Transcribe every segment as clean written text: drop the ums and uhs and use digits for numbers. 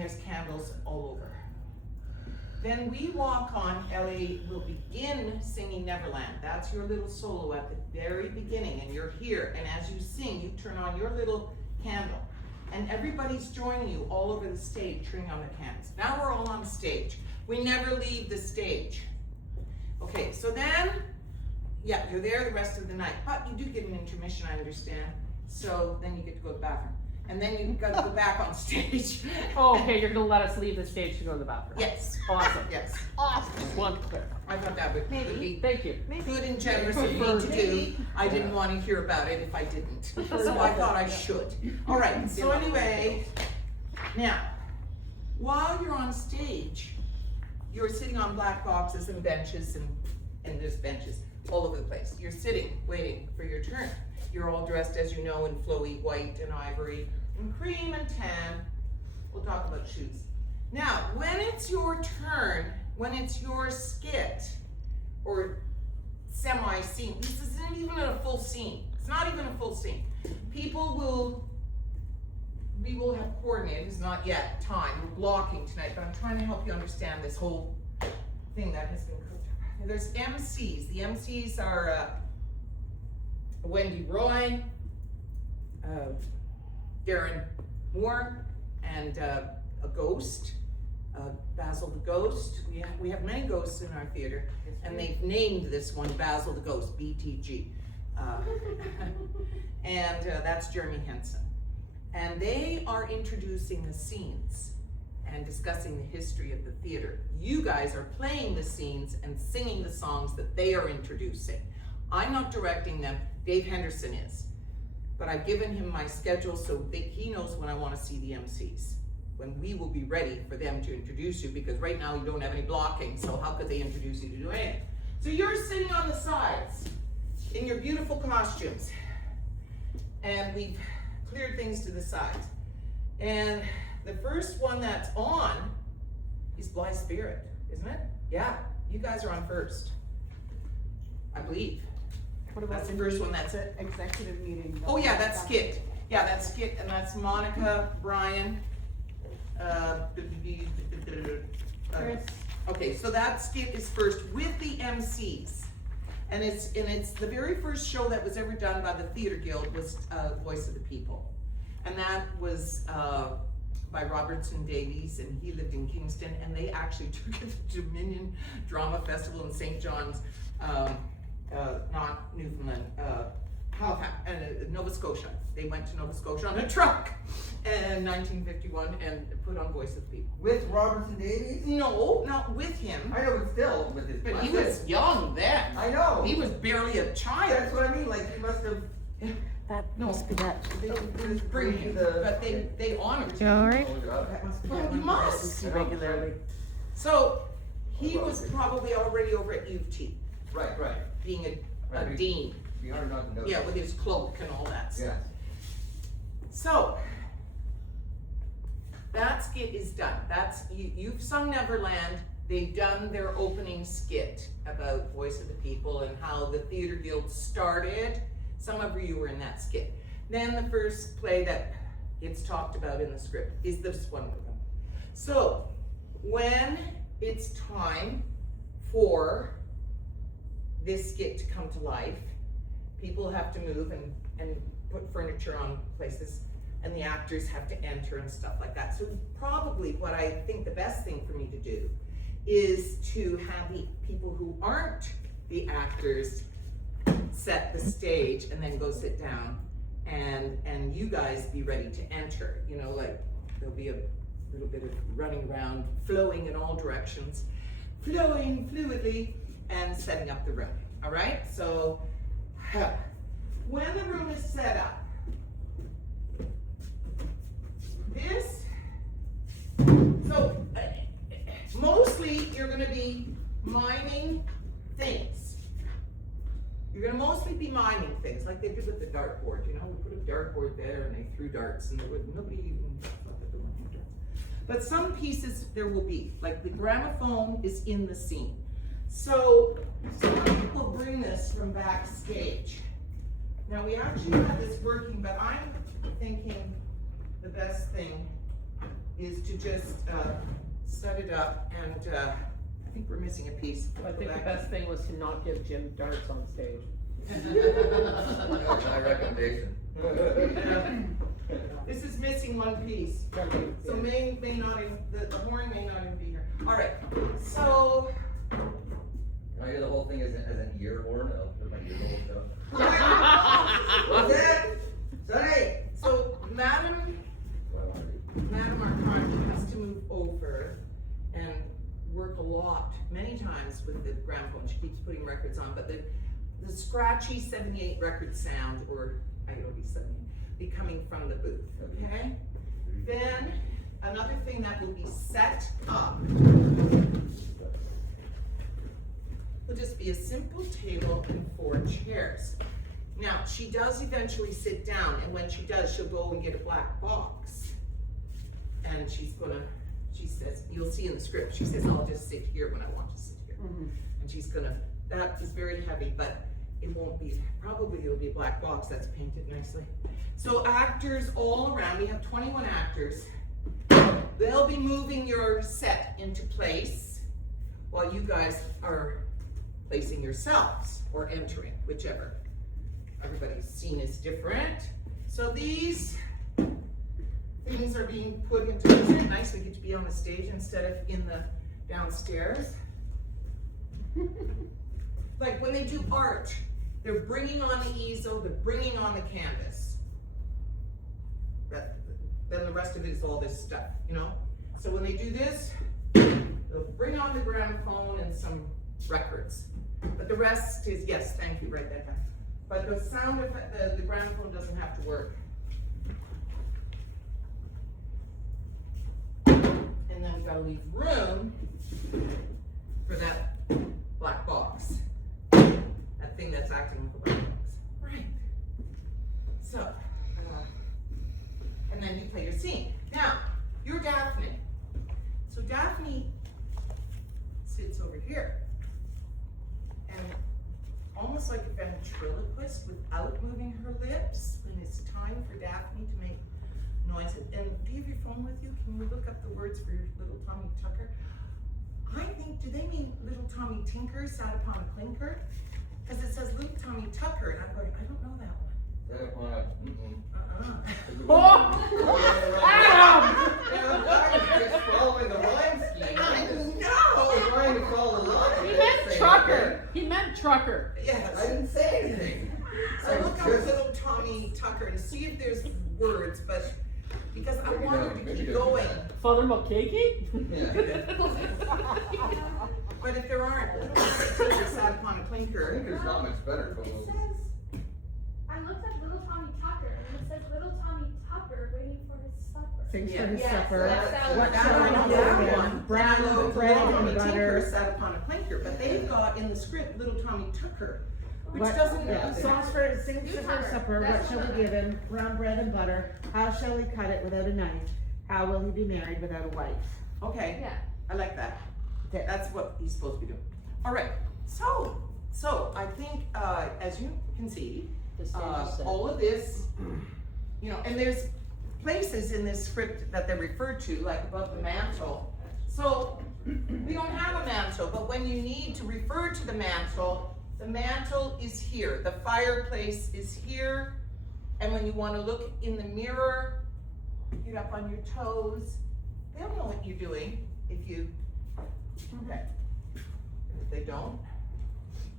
there's candles all over. Then we walk on, Ellie will begin singing Neverland. That's your little solo at the very beginning, and you're here. And as you sing, you turn on your little candle. And everybody's joining you all over the stage, turning on the candles. Now we're all on stage. We never leave the stage. Okay, so then, yeah, you're there the rest of the night. But you do get an intermission, I understand. So then you get to go to the bathroom. And then you got to go back on stage. Oh, okay, you're gonna let us leave the stage to go to the bathroom. Yes. Awesome. Yes. Awesome. Just want to clarify. I thought that would be Thank you. good and generous of me to do. I didn't want to hear about it if I didn't. So I thought I should. All right, so anyway, now, while you're on stage, you're sitting on black boxes and benches, and there's benches all over the place. You're sitting, waiting for your turn. You're all dressed, as you know, in flowy white and ivory and cream and tan. We'll talk about shoes. Now, when it's your turn, when it's your skit, or semi-scene, this isn't even a full scene. It's not even a full scene. We will have coordinated, it's not yet time, we're blocking tonight, but I'm trying to help you understand this whole thing that has been cooked up. There's MCs. The MCs are Wendy Roy, Darren Moore, and a ghost, Basil the Ghost. We have many ghosts in our theater, and they've named this one Basil the Ghost, BTG. And that's Jeremy Henson. And they are introducing the scenes and discussing the history of the theater. You guys are playing the scenes and singing the songs that they are introducing. I'm not directing them, Dave Henderson is. But I've given him my schedule so that he knows when I want to see the MCs, when we will be ready for them to introduce you, because right now you don't have any blocking, so how could they introduce you to do anything? So you're sitting on the sides in your beautiful costumes, and we've cleared things to the sides. And the first one that's on is Blythe Spirit, isn't it? Yeah, you guys are on first, I believe. What about That's the first one, that's it. Executive meeting? Oh yeah, that's Skit. Yeah, that's Skit, and that's Monica, Brian, Chris. okay, so that Skit is first with the MCs. And it's the very first show that was ever done by the Theatre Guild was Voice of the People. And that was by Robertson Davies, and he lived in Kingston, and they actually took it to Dominion Drama Festival in St. John's, not Newfoundland, Halifax, Nova Scotia. They went to Nova Scotia on a truck in 1951 and put on Voice of the People. With Robertson Davies? No, not with him. I know, but still with his. But he was young then. I know. He was barely a child. That's what I mean. Like he must have. That No. must be that. Bring the, but they honored him. All right. That must be Well, that you one. must. See regularly. So he was probably already over at U of T, Right. being a Right. dean. Be hard not to know. Yeah, with his cloak and all that stuff. Yeah. So that skit is done. That's you've sung Neverland. They've done their opening skit about Voice of the People and how the Theatre Guild started. Some of you were in that skit. Then the first play that gets talked about in the script is this one. So when it's time for this skit to come to life, people have to move and put furniture on places, and the actors have to enter and stuff like that. So probably what I think the best thing for me to do is to have the people who aren't the actors set the stage and then go sit down, and you guys be ready to enter. You know, like there'll be a little bit of running around, flowing in all directions, flowing fluidly, and setting up the room. All right, so when the room is set up, mostly you're going to be miming things. You're going to mostly be miming things like they did with the dartboard. You know, we put a dartboard there and they threw darts, and there was nobody even thought that there weren't any darts. But some pieces there will be, like the gramophone is in the scene. So some people bring this from backstage. Now we actually have this working, but I'm thinking the best thing is to just, set it up and, I think we're missing a piece. I think the Go best thing was to not give Jim darts on stage. That's my recommendation. This is missing one piece. So may not even, the horn may not even be here. Alright, so. Can I hear the whole thing as an ear horn? I'll put my ear hole shut. What's that? Sonny! So Madam Arcand has to move over and work a lot, many times with the gramophone. She keeps putting records on, but the scratchy 78 record sound, or it'll be 78, be coming from the booth, okay? Then another thing that will be set up will just be a simple table and 4 chairs. Now, she does eventually sit down, and when she does, she'll go and get a black box. And she says, you'll see in the script, she says, I'll just sit here when I want to sit here. And that is very heavy, but it won't be, probably it'll be a black box that's painted nicely. So actors all around, we have 21 actors. They'll be moving your set into place while you guys are placing yourselves or entering, whichever. Everybody's scene is different. So these things are being put into, isn't it nice we get to be on the stage instead of in the downstairs? Like when they do art, they're bringing on the easel, they're bringing on the canvas. Then the rest of it is all this stuff, you know? So when they do this, they'll bring on the gramophone and some records. But the rest is, yes, thank you, write that down. But the sound effect, the gramophone doesn't have to work. And then we've got to leave room for that black box. That thing that's acting like a black box. Right. So, and then you play your scene. Now, you're Daphne. So Daphne sits over here. And almost like a ventriloquist without moving her lips when it's time for Daphne to make noises. And do you have your phone with you? Can you look up the words for your little Tommy Tucker? I think, do they mean little Tommy Tinker sat upon a clinker? Because it says little Tommy Tucker, and I'm going, I don't know that one. Sat upon a, Just following the rhyme scheme. I I'm know! trying to follow the line. He meant trucker. He meant trucker. I Yes. didn't say anything. So look up little Tommy Tucker and see if there's words, but because I want her to keep going. Father Mulcahy? Yeah. But if there aren't, little Tommy Tucker sat upon a I clinker. think there's not much better for It those. says, I looked at little Tommy Tucker, and it says little Tommy Tucker waiting for his supper. Thanks Yeah. for his Yes, supper. that sounds- What That shall I we know do that again? one. Bread and Tommy Tinker butter. sat upon a clinker, but they've got in the script little Tommy Tucker, which What- doesn't. yeah, sauce for things for Tucker. supper. What That's shall what we give him? Brown bread and butter. How shall we cut it without a knife? How will he be married without a wife? Okay, Yeah. I like that. Okay. That's what he's supposed to be doing. All right, so I think, as you can see, The stage is set. all of this, you know, and there's places in this script that they're referred to, like above the mantle. So we don't have a mantle, but when you need to refer to the mantle is here. The fireplace is here. And when you want to look in the mirror, get up on your toes, they'll know what you're doing if you, okay. If they don't,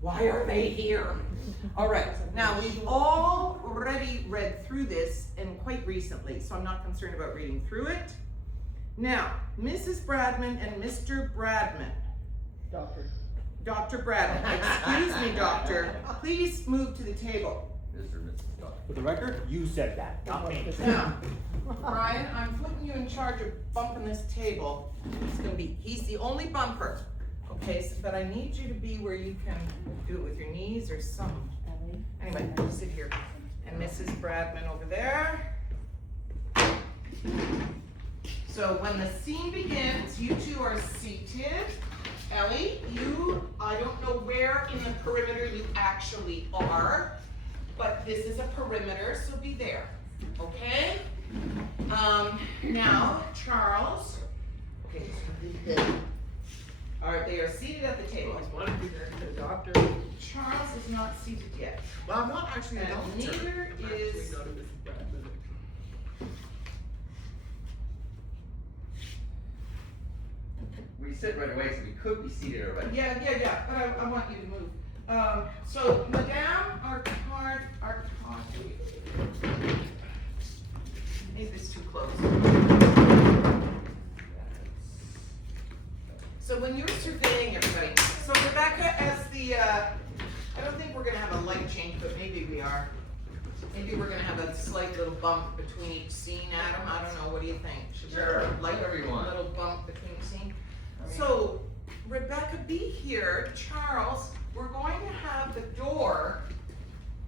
why are they here? All right, now we've already read through this and quite recently, so I'm not concerned about reading through it. Now, Mrs. Bradman and Mr. Bradman, Doctor. Dr. Bradman, excuse me, doctor, please move to the table. Mr. and Mrs. Scott. For the record, you said that, not me. Now, Brian, I'm putting you in charge of bumping this table. He's the only bumper. Okay, so, but I need you to be where you can do it with your knees or something. Anyway, sit here. And Mrs. Bradman over there. So when the scene begins, you two are seated. Ellie, I don't know where in the perimeter you actually are, but this is a perimeter, so be there, okay? Now, Charles. Okay, all right, they are seated at the table. wanted to be the doctor. Charles is not seated yet. Well, I'm not actually a And doctor. neither is We sit right away, so we could be seated already. yeah, but I want you to move. So Madame Arcati. Maybe it's too close. So when you were surveying everybody, so Rebecca, as the, I don't think we're gonna have a light change, but maybe we are. Maybe we're gonna have a slight little bump between each scene, Adam, I don't know, what do you think? Should there Sure, be a light, whatever you want. little bump between each scene? I mean- So, Rebecca, be here, Charles, we're going to have the door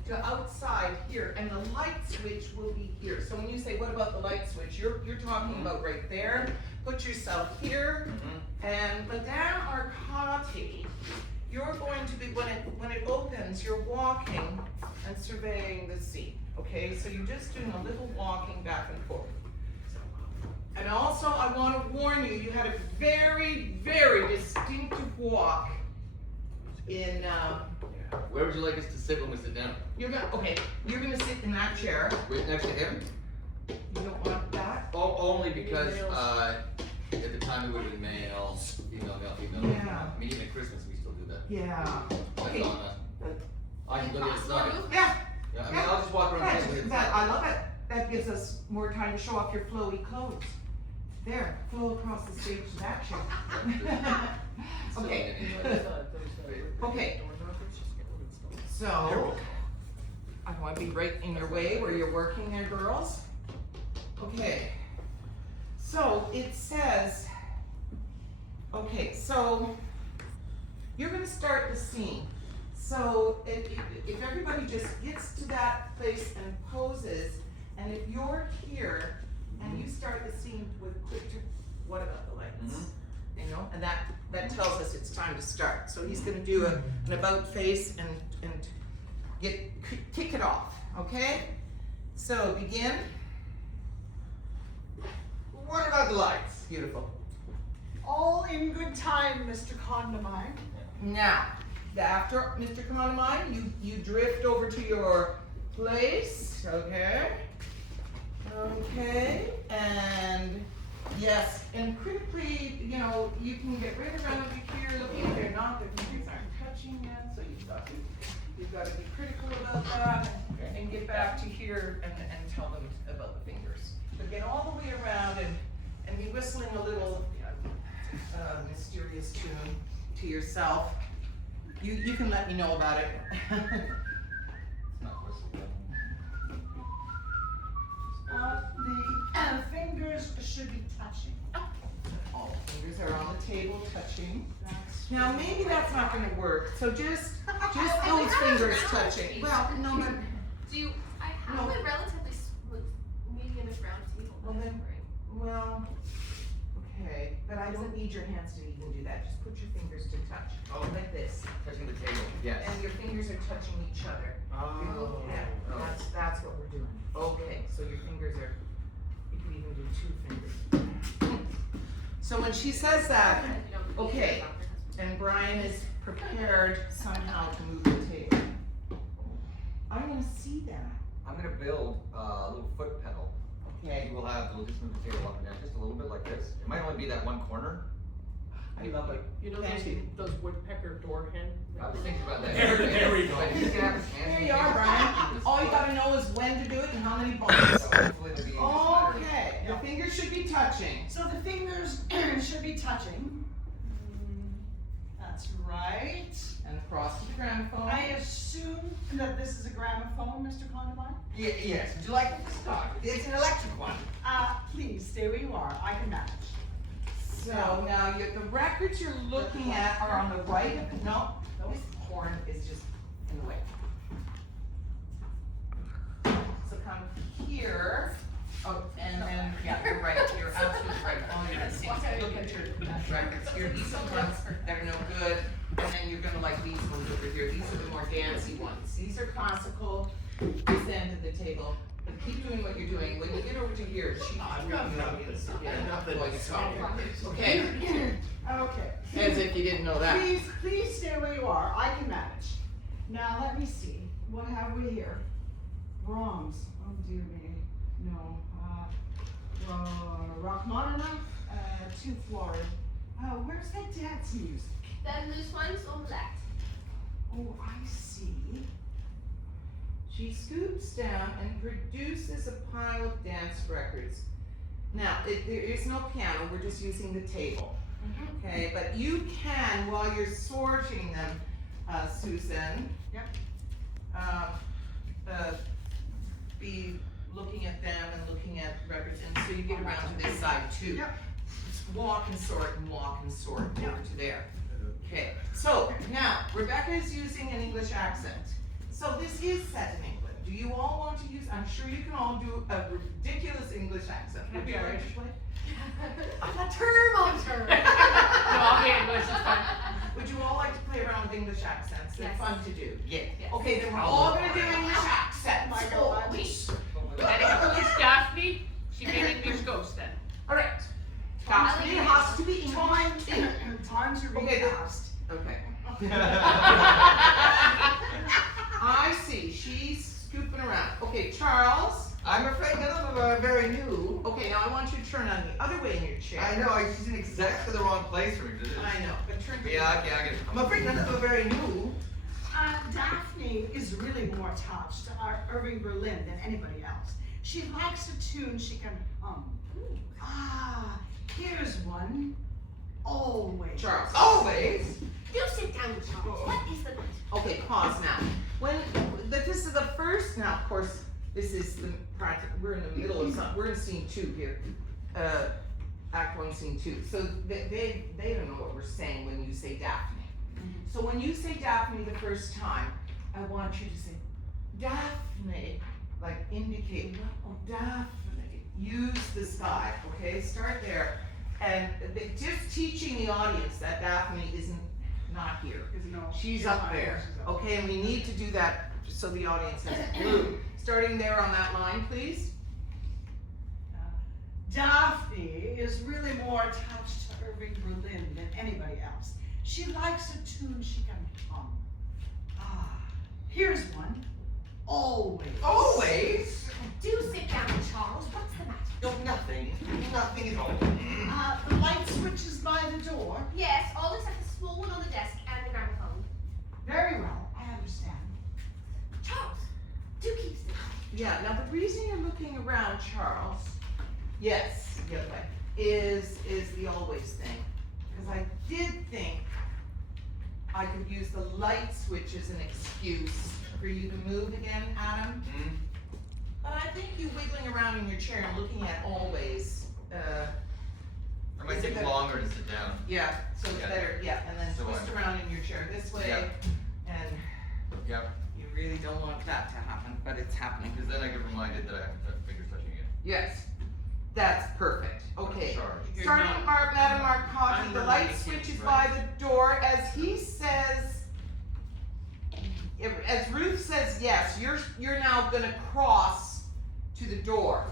to outside here, and the light switch will be here. So when you say, what about the light switch, you're talking about right there, put yourself here, and Madame Arcati, you're going to be, when it opens, you're walking and surveying the scene, okay? So you're just doing a little walking back and forth. And also, I want to warn you, you had a very, very distinctive walk in, Where would you like us to sit when we sit down? you're gonna sit in that chair. Right next to him? You don't want that? Oh, only because, at the time it would have been males, female. Yeah. I mean, even at Christmas, we still do that. Yeah. That's Okay. on us. I can go to the side. Yeah, Yeah, I mean, I'll just walk around the table to the that, side. I love it. That gives us more time to show off your flowy clothes. There, flow across the stage to that chair. Okay. Okay. So, I don't want to be right in your way where you're working there, girls. Okay. So, it says, okay, so you're going to start the scene. So, if everybody just gets to that place and poses, and if you're here and you start the scene with what about the lights? You know, and that tells us it's time to start. So he's gonna do an about face and kick it off, okay? So begin. What about the lights? Beautiful. All in good time, Mr. Condamine. Now, after Mr. Conamine, you drift over to your place, okay? Okay, and yes, and critically, you know, you can get right around here looking if they're not, the fingers aren't touching yet, so you've got to be critical about that and get back to here and tell them about the fingers. But get all the way around and be whistling a little mysterious tune to yourself. You can let me know about it. It's not whistling. The fingers should be touching. All the fingers are on the table touching. Now maybe that's not gonna work, so just those fingers touching. Well, no, but, I have No. a relatively medium-ish round table. Well, then- well, okay, but I don't need your hands to even do that, just put your fingers to touch, like this. Touching the table, yes. And your fingers are touching each other. Oh. Yeah, that's what we're doing. Okay, so your fingers are, you can even do 2 fingers. So when she says that, okay, and Brian is prepared somehow to move the table, I'm gonna see that. I'm gonna build a little foot pedal. Okay. We'll just move the table up and down just a little bit like this. It might only be that one corner. I love it. You know Thank you. those woodpecker door hand? I was thinking about that. There we go. But he's gonna have his hands. There you are, Brian. All you gotta know is when to do it and how many bumps. So hopefully it'll be Okay, the fingers should be touching. So the fingers should be touching. That's right. And across to the gramophone. I assume that this is a gramophone, Mr. Condamine? Yes, would you like it to start? It's an electric one. Please, stay where you are. I can manage. So now the records you're looking at are on the right of the, no, this horn is just in the way. So come here, oh, and then, yeah, you're right, you're absolutely right. Oh, you're the same. Look at your records here, these are the ones that are no good, and then you're gonna like these ones over here, these are the more dancey ones. These are classical, this end of the table, Keep doing what you're doing. When you get over to here, she. I've got nothing. Nothing. Boy, you talk. Okay, Okay. as if you didn't know that. Please stay where you are. I can manage. Now let me see. What have we here? Brahms. Oh dear me. No. Rachmaninoff. Too florid. Where's that dance music? Then loose ones on the left. Oh, I see. She scoops down and produces a pile of dance records. Now, there is no piano, we're just using the table. Okay, but you can, while you're sorting them, Susan. Yep. Be looking at them and looking at records, and so you get around to this side too. Yep. Just walk and sort over to there. Okay, so now Rebecca is using an English accent. So this is set in England. Do you all want to use, I'm sure you can all do a ridiculous English accent. Can I be Would you like Irish? to play? A thermometer. No, I'll be English, it's fine. Would you all like to play around with English accents? They're Yes. fun to do. Yeah. Okay, then we're all gonna do English accents. My God. That includes Daphne. She made English ghost then. All right. Daphne has to be English. Times are being Okay, passed. Okay. I see, she's scooping around. Okay, Charles. I'm afraid none of them are very new. Okay, now I want you to turn on the other way in your chair. I know, she's in exactly the wrong place for me to do this. I know, but turn. Yeah, okay, I get it. I'm afraid none of them are very new. Daphne is really more attached to our Irving Berlin than anybody else. She likes a tune she can hum. Here's one. Always. Charles. Always. Do sit down, Charles. What is the matter? Okay, pause now. This is the first, now of course, this is the we're in the middle of something, we're in scene 2 here. Act 1, scene 2. So they don't know what we're saying when you say Daphne. So when you say Daphne the first time, I want you to say, Daphne, like indicate, oh, Daphne, use the sky, okay? Start there. And just teaching the audience that Daphne isn't not here. She's up there, okay? And we need to do that so the audience has a clue. Starting there on that line, please. Daphne is really more attached to Irving Berlin than anybody else. She likes a tune she can hum. Here's one. Always. Always? Do sit down, Charles. What's the matter? No, nothing. Nothing at all. The light switch is by the door. Yes, all except the small one on the desk and the gramophone. Very well, I understand. Charles, do keep still. Yeah, now the reason you're looking around, Charles, yes, the other way, is the always thing. Because I did think I could use the light switch as an excuse for you to move again, Adam. Hmm? But I think you wiggling around in your chair and looking at always, It might Is it take better? longer to sit down. yeah, so it's Yeah. better, yeah, and then So twist around in your chair this way, Yep. and Yep. you really don't want that to happen, but it's happening. Because then I get reminded that I have to fingers touching again. Yes, that's perfect, okay. Sorry. Starting Madam Marcotti, the light Underlining switch it, is by the door, as he says, as Ruth says yes, you're now gonna cross to the door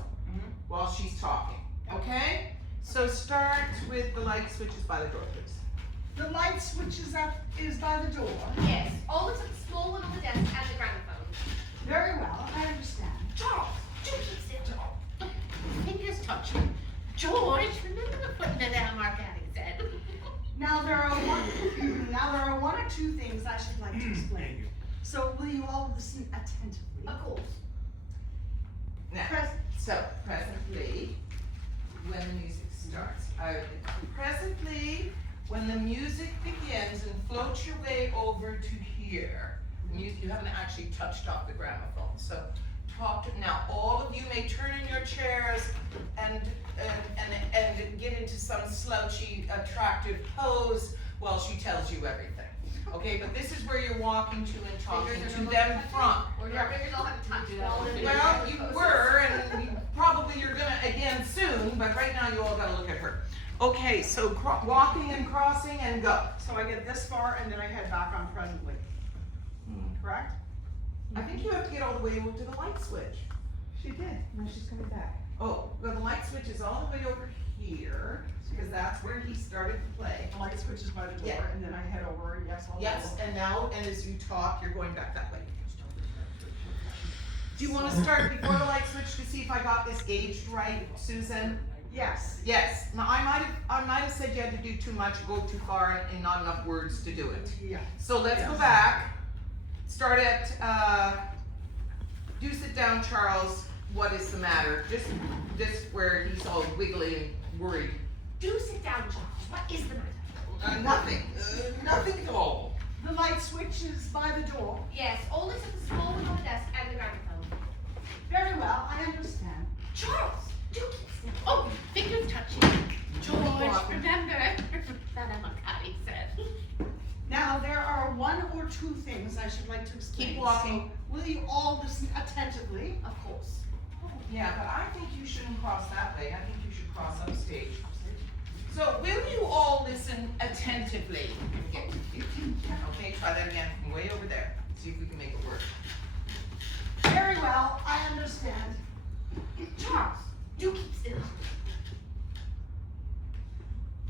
while she's talking, okay? So start with the light switch is by the door, please. The light switch is by the door. Yes, all except the small one on the desk and the gramophone. Very well, I understand. Charles, do keep still. Fingers touching. George, remember the footnote that Mark Addy said? Now there are one or two things I should like to explain. So will you all listen attentively? Of course. Now, presently, when the music starts, presently, when the music begins and floats your way over to here, you haven't actually touched off the gramophone, so now all of you may turn in your chairs and get into some slouchy, attractive pose while she tells you everything. Okay, but this is where you're walking to and talking to them from. Or your fingers all have to touch. Well, you were, and you're gonna again soon, but right now you all gotta look at her. Okay, so walking and crossing and go. So I get this far and then I head back on presently. Correct? I think you have to get all the way over to the light switch. She did. No, she's coming back. Oh, well, the light switch is all the way over here, because that's where he started to play. The light switch is by the door, Yeah. and then I head over, yes, I'll Yes, go. and now, and as you talk, you're going back that way. Do you wanna start before the light switch to see if I got this gauged right, Susan? Yes. Yes, now I might have said you had to do too much, go too far, and not enough words to do it. Yeah. So let's go Yes. back, start at, do sit down, Charles, what is the matter? Just where he's all wiggly and worried. Do sit down, Charles. What is the matter? Nothing at all. The light switch is by the door. Yes, all this at the small window on the desk and the gramophone. Very well, I understand. Charles, do keep still. Oh, fingers touching. George, remember Madame Arcadi said. Now, there are one or two things I should like to explain. Keep walking. So, will you all listen attentively? Of course. Yeah, but I think you shouldn't cross that way, I think you should cross upstage. So will you all listen attentively? Okay, try that again from way over there, see if we can make it work. Very well, I understand. Charles, do keep still.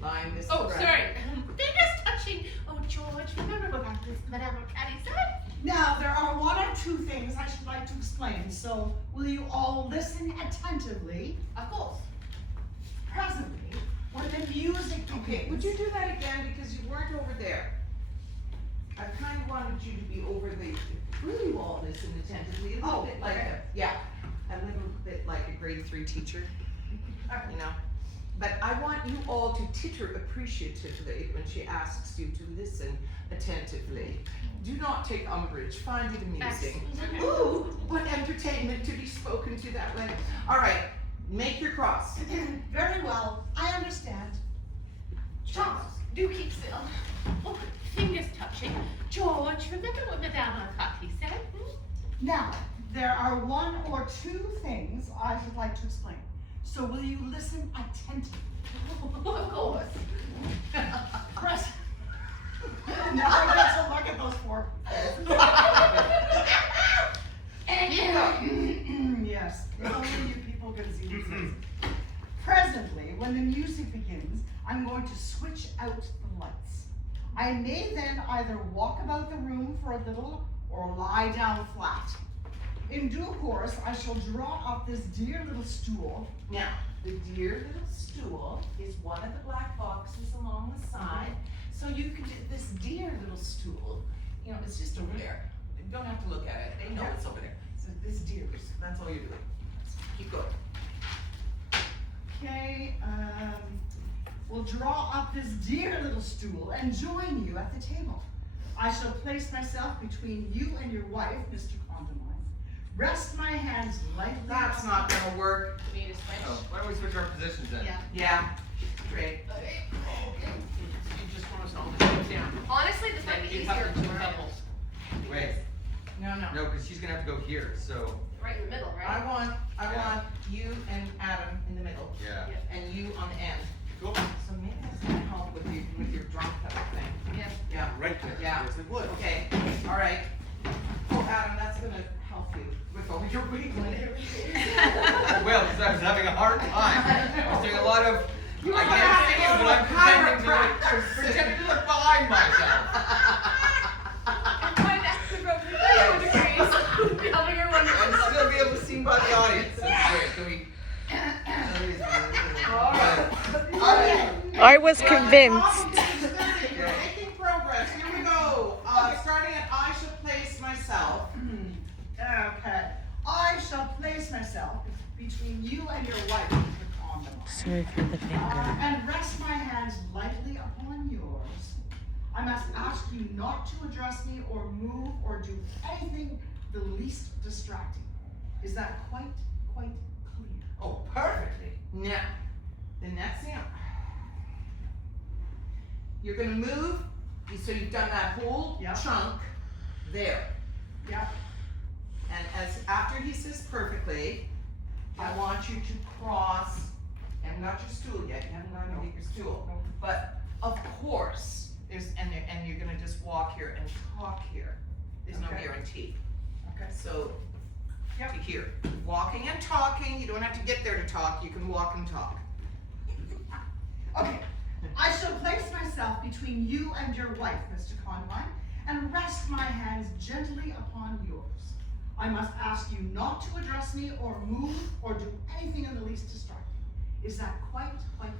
Line this. Oh, correct. sorry. Fingers touching. Oh, George, remember what Madame Arcadi said? Now, there are one or two things I should like to explain, so will you all listen attentively? Of course. Presently, when the music begins. Okay, would you do that again, because you weren't over there? I kind of wanted you to be over the, will you all listen attentively, a little Oh, bit like okay. a little bit like a grade 3 teacher, you know? But I want you all to titter appreciatively when she asks you to listen attentively. Do not take umbrage, find it amusing. Excellent. Ooh, what entertainment to be spoken to that way. All right, make your cross. Very well, I understand. Charles, do keep still. Oh, fingers touching. George, remember what Madame Arcadi said? Now, there are one or two things I should like to explain. So will you listen attentively? Of course. Press. Now I get to look at those four. Yes, if only you people could see this. Presently, when the music begins, I'm going to switch out the lights. I may then either walk about the room for a little or lie down flat. In due course, I shall draw up this dear little stool. Now, the dear little stool is one of the black boxes along the side. So you can do this dear little stool, you know, it's just over there. You don't have to look at it, they know it's over there. So this dear, that's all you're doing. Keep going. Okay, we'll draw up this dear little stool and join you at the table. I shall place myself between you and your wife, Mr. Condamine. Rest my hands lightly. That's not gonna work. We need to switch. Oh, why don't we switch our positions then? Yeah. Yeah, great. You just want us all to sit down. Honestly, this might Then be you easier have the two for couples. Wait, No, no, because she's gonna have to go here, so, right in the middle, right? I want you and Adam in the middle, yeah. and you on the end. Cool. So maybe that's gonna help with your drum pedal thing. Yeah. Yeah. Right there. Yeah. Yes, it would. Okay, all right. Oh, Adam, that's gonna help you with all your wiggling. Well, because I was having a hard time. I was doing a lot of, You I were can't having see you, a but I'm chiropractor. pretending to look behind myself. I'm trying to actually go through the degrees. Helping her wonder. And still be able to see by the audience. That's great. Can we? I was convinced. We're making progress, here we go. Starting at I shall place myself. Okay, I shall place myself between you and your wife, Mr. Condamine. Sorry for the finger. And rest my hands lightly upon yours. I must ask you not to address me or move or do anything the least distracting. Is that quite clear? Oh, perfectly. Now, the next thing, you're gonna move, so you've done that whole Yeah. chunk there. Yep. And after he says perfectly, I want you to cross, and not your stool yet, you haven't learned to make your stool. But of course, and you're gonna just walk here and talk here. There's no Okay. guarantee. Okay. So to here. Walking and talking, you don't have to get there to talk, you can walk and talk. Okay, I shall place myself between you and your wife, Mr. Conway, and rest my hands gently upon yours. I must ask you not to address me or move or do anything in the least distracting. Is that quite clear?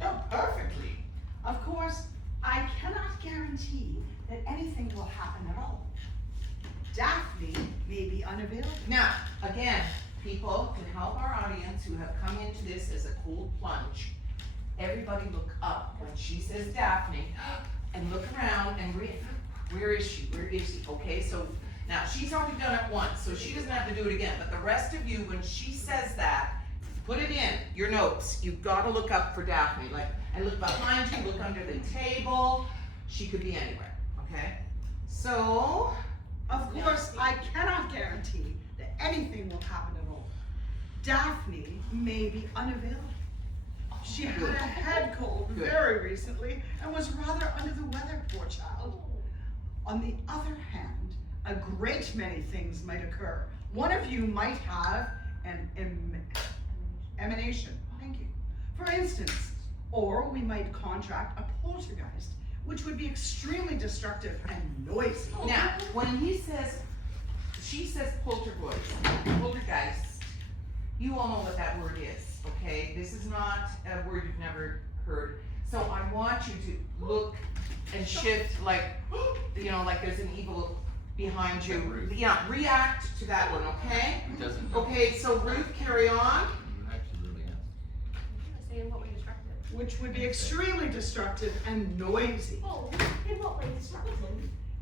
No, perfectly. Of course, I cannot guarantee that anything will happen at all. Daphne may be unavailable. Now, again, people, to help our audience who have come into this as a cold plunge, everybody look up when she says Daphne, and look around and read, where is she, where is she? Okay, so now she's already done it once, so she doesn't have to do it again, but the rest of you, when she says that, put it in your notes. You've got to look up for Daphne, like, and look behind you, look under the table. She could be anywhere, okay? So, Of course, I cannot guarantee that anything will happen at all. Daphne may be unavailable. She had a head cold Good. very recently and was rather under the weather, poor child. On the other hand, a great many things might occur. One of you might have an emanation. Thank you. For instance, or we might contract a poltergeist, which would be extremely destructive and noisy. now, when she says poltergeist, you all know what that word is, okay? This is not a word you've never heard. So I want you to look and shift like, you know, like there's an evil behind you. Ruth. Yeah, react to that one, okay? It doesn't know. Okay, so Ruth, carry on. You actually really asked. Say in what way destructive? Which would be extremely destructive and noisy. Oh, in what way destructive?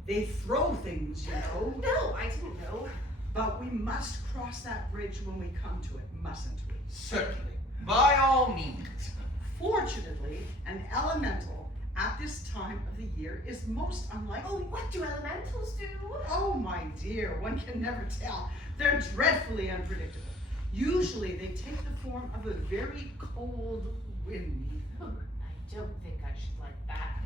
They throw things, you know. No, I didn't know. But we must cross that bridge when we come to it, mustn't we? Certainly. By all means. Fortunately, an elemental at this time of the year is most unlikely. Oh, what do elementals do? Oh my dear, one can never tell. They're dreadfully unpredictable. Usually they take the form of a very cold wind, I don't think I should like that.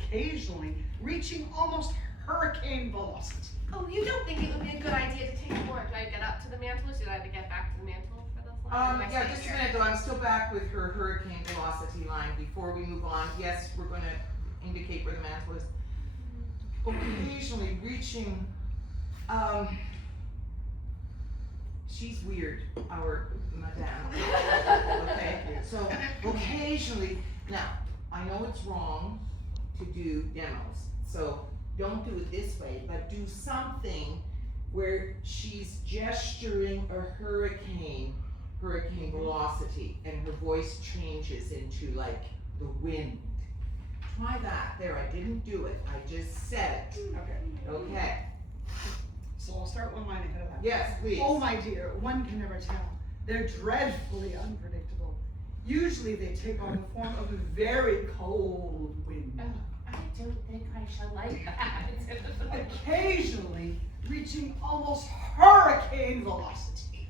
occasionally reaching almost hurricane velocity. Oh, you don't think it would be a good idea to take a walk? Do I get up to the mantle or should I have to get back to the mantle for this line? Or do I Yeah, stay just a here? minute though, I'm still back with her hurricane velocity line before we move on. Yes, we're gonna indicate where the mantle is. Occasionally reaching, she's weird, our madame, okay? So occasionally, now, I know it's wrong to do demos, so don't do it this way, but do something where she's gesturing a hurricane velocity, and her voice changes into like the wind. Try that. There, I didn't do it. I just said it. Okay. Okay. So I'll start one line ahead of that. Yes, please. Oh my dear, one can never tell. They're dreadfully unpredictable. Usually they take on the form of a very cold wind. I don't think I shall like that. Occasionally reaching almost hurricane velocity.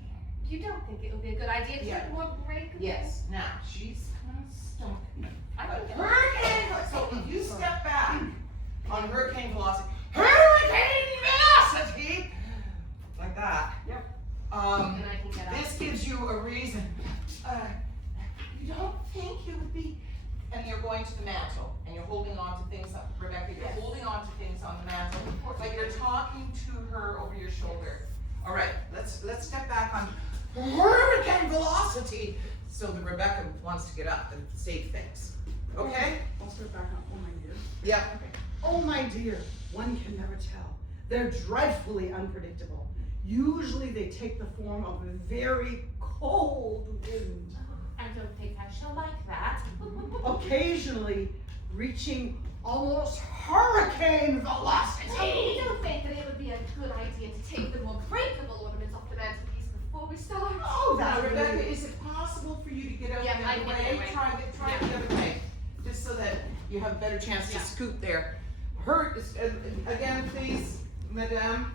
You don't think it would be a good idea to Yeah. take a more break? Yes. Now she's kind of stuck. I But think hurricane. So if you step back on hurricane velocity, hurricane velocity, like that. Yep. And I can get up. This gives you a reason. You don't think you would be, and you're going to the mantle, and you're holding on to things, Rebecca, you're holding on to things on the mantle, but you're talking to her over your shoulder. All right, let's step back on hurricane velocity, so that Rebecca wants to get up and save things. Okay? I'll start back up. Oh my dear. Yep. Oh my dear, one can never tell. They're dreadfully unpredictable. Usually they take the form of a very cold wind. I don't think I shall like that. Occasionally reaching almost hurricane velocity. Oh, you don't think that it would be a good idea to take the more breakable ornaments off the mantelpiece before we start? Oh, Now, that Rebecca, really is it possible for you to get out Yeah, the I other can way? get away. Try it the other way, just so that you have a better chance to Yeah. scoot there. Again, please, Madame.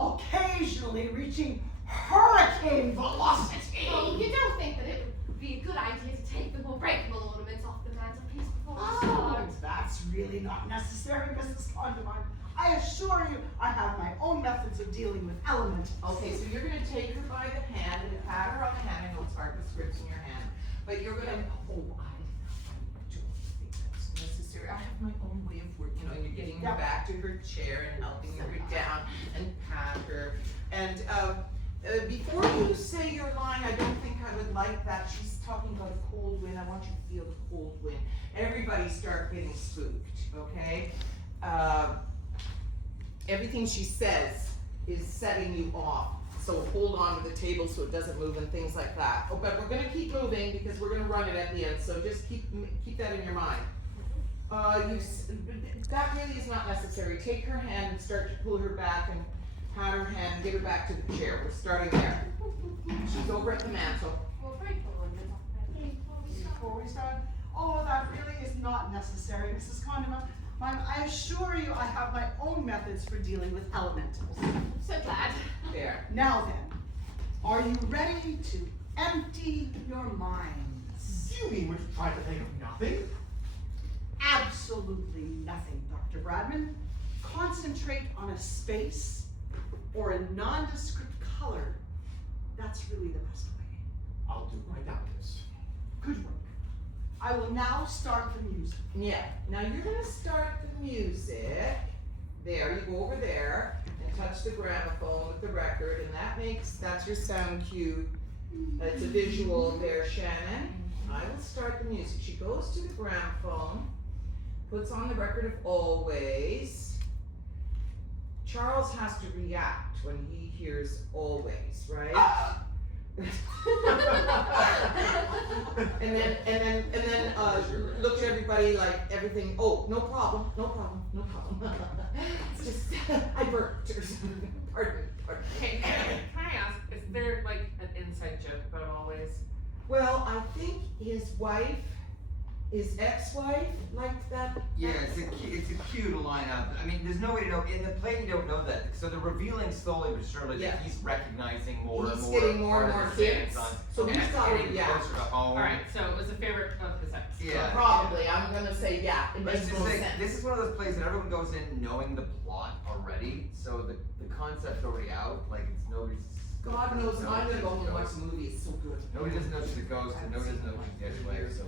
occasionally reaching hurricane velocity. Oh, you don't think that it would be a good idea to take the more breakable ornaments off the mantelpiece before we Oh, start? that's really not necessary, Mrs. Condamine. I assure you, I have my own methods of dealing with elementals. Okay, so you're gonna take her by the hand and pat her on the hand. I know it's hard with scripts in your hand, but you're gonna, oh, I don't think that's necessary. I have my own way of working, and you're getting her back to her chair and helping her down and pat her. And, before you say your line, I don't think I would like that. She's talking about a cold wind. I want you to feel the cold wind. Everybody start getting spooked, okay? Everything she says is setting you off. So hold on to the table so it doesn't move and things like that. Oh, but we're gonna keep moving because we're gonna run it at the end. So just keep that in your mind. That really is not necessary. Take her hand and start to pull her back and pat her hand and get her back to the chair. We're starting there. She's over at the mantle. Before we start, oh, that really is not necessary, Mrs. Condamine. I assure you, I have my own methods for dealing with elementals. So glad. There. Now then, are you ready to empty your minds? You mean we're trying to think of nothing? Absolutely nothing, Dr. Bradman. Concentrate on a space or a nondescript color. That's really the best way. I'll do my darndest. Good work. I will now start the music. Yeah. Now you're gonna start the music. There, you go over there and touch the gramophone with the record, and that's your sound cue. It's a visual there, Shannon. I will start the music. She goes to the gramophone, puts on the record of Always. Charles has to react when he hears Always, right? and then look at everybody like everything. Oh, no problem. It's just I burped or something. Pardon. Okay, can I ask, is there like an inside joke about Always? Well, I think his ex-wife liked that. Yeah, it's a cue to line up. I mean, there's no way to know. In the play, you don't know that. So they're revealing slowly but surely Yeah. that he's recognizing more and He's more. getting more and part more of his hints. stance on- So and he's it's got it, getting yeah. closer to home. Alright, so it was a favorite of his ex. Yeah. Probably. I'm gonna say yeah. It But makes it's no just like, sense. this is one of those plays that everyone goes in knowing the plot already, so the concept's already out. Like it's nobody's. God knows I'm gonna go home and watch the movie. It's so good. Nobody doesn't know she's a ghost, and nobody doesn't know she's the ex-wife. So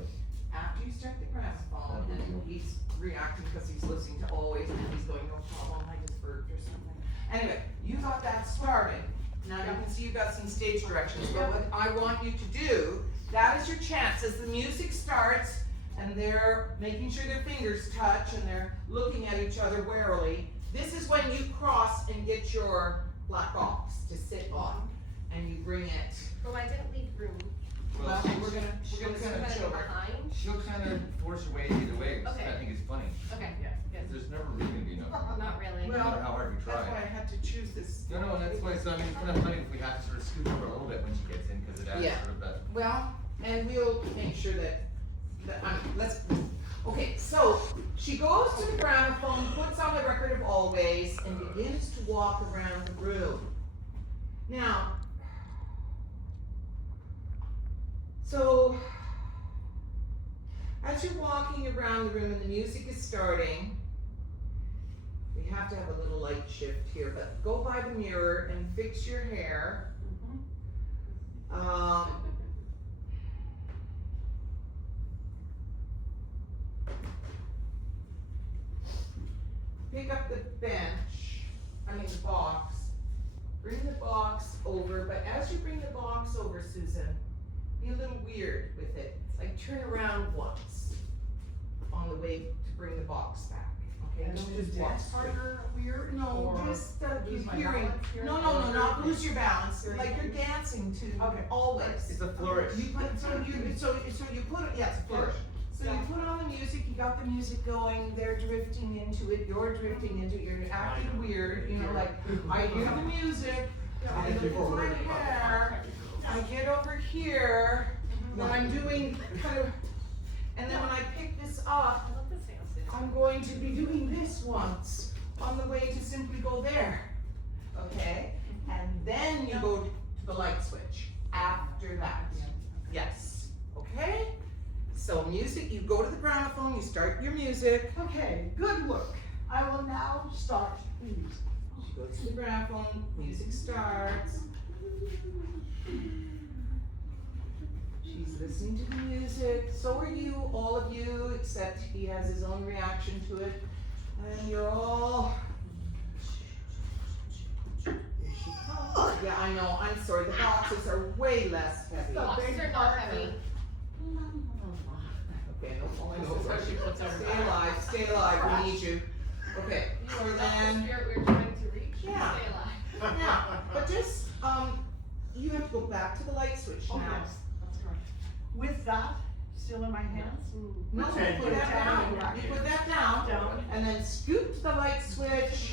After you start the gramophone and he's reacting because he's listening to Always and he's going, no problem, I just burped or something. Anyway, you got that started. Now you can see you've got some stage directions, but what I want you to do, that is your chance. As the music starts and they're making sure their fingers touch and they're looking at each other warily, this is when you cross and get your black box to sit on and you bring it. Oh, I didn't leave room. Well, we're gonna she'll kind kind of show her. behind. she'll kind of force her way either way, which Okay. I think is funny. Okay, Yeah. good. There's never really gonna be enough. Not really. No matter how hard we That's why try. I had to choose this. No, that's why. So I mean, it's kind of funny if we have to sort of scoot over a little bit when she gets in, because it adds Yeah. sort of that. Well, and we'll make sure that okay, so she goes to the gramophone, puts on the record of Always, and begins to walk around the room. Now, so, as you're walking around the room and the music is starting, we have to have a little light shift here, but go by the mirror and fix your hair. Pick up the the box, bring the box over, but as you bring the box over, Susan, be a little weird with it. It's like turn around once on the way to bring the box back, okay? And Don't is just the walk dance straight. partner weird? No, Or just lose my hearing. balance here? No, not lose your balance, Very like you're good. dancing to Okay. Always. It's a flourish. You put, so you put it, yeah, it's a flourish. So you put on the music, you got the music going, they're drifting into it, you're drifting into it, you're acting weird, you know, like, I hear the music, I look at my hair, I get over here, then I'm doing kind of, and then when I pick this up, I love the sound. I'm going to be doing this once on the way to simply go there, okay? And then you go to the light switch after that. Yes, okay? So music, you go to the gramophone, you start your music. Okay, good work. I will now start the music. She goes to the gramophone, music starts. She's listening to the music. So are you, all of you, except he has his own reaction to it. And you're all. Here she comes. Yeah, I know. I'm sorry. The boxes are way less heavy. Boxes are not heavy. Okay, no falling This is how over. she puts her Stay back. alive. Stay alive. We need you. Okay. So That's the then. spirit we're trying to reach. Yeah. Stay alive. Yeah, but just, you have to go back to the light switch Oh, now. yes, that's correct. With that still in my hands? No, you Pretend put you're that down, down. you put that down, Down. and then scoop the light switch.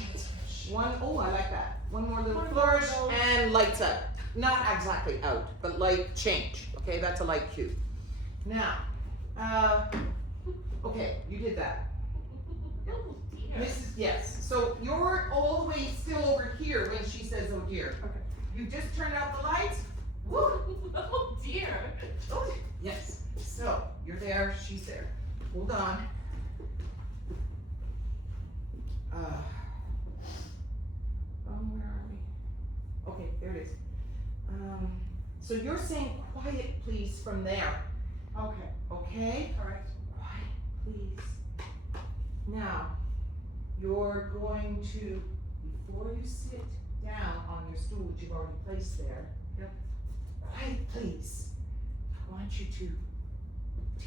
One, oh, I like that. One more little One flourish, more. and lights out. Not exactly out, but light change, okay, that's a light cue. Now, okay, you did that. Oh, dear. Mrs. Yes, so you're all the way still over here when she says, oh dear. Okay. You just turned out the lights, woo, Oh dear. oh, yes, so, you're there, she's there, hold on. Where are we? Okay, there it is. So you're saying quiet please from there, Okay, okay? correct. Quiet please. Now, you're going to, before you sit down on your stool, which you've already placed there. Yep. Quiet please. I want you to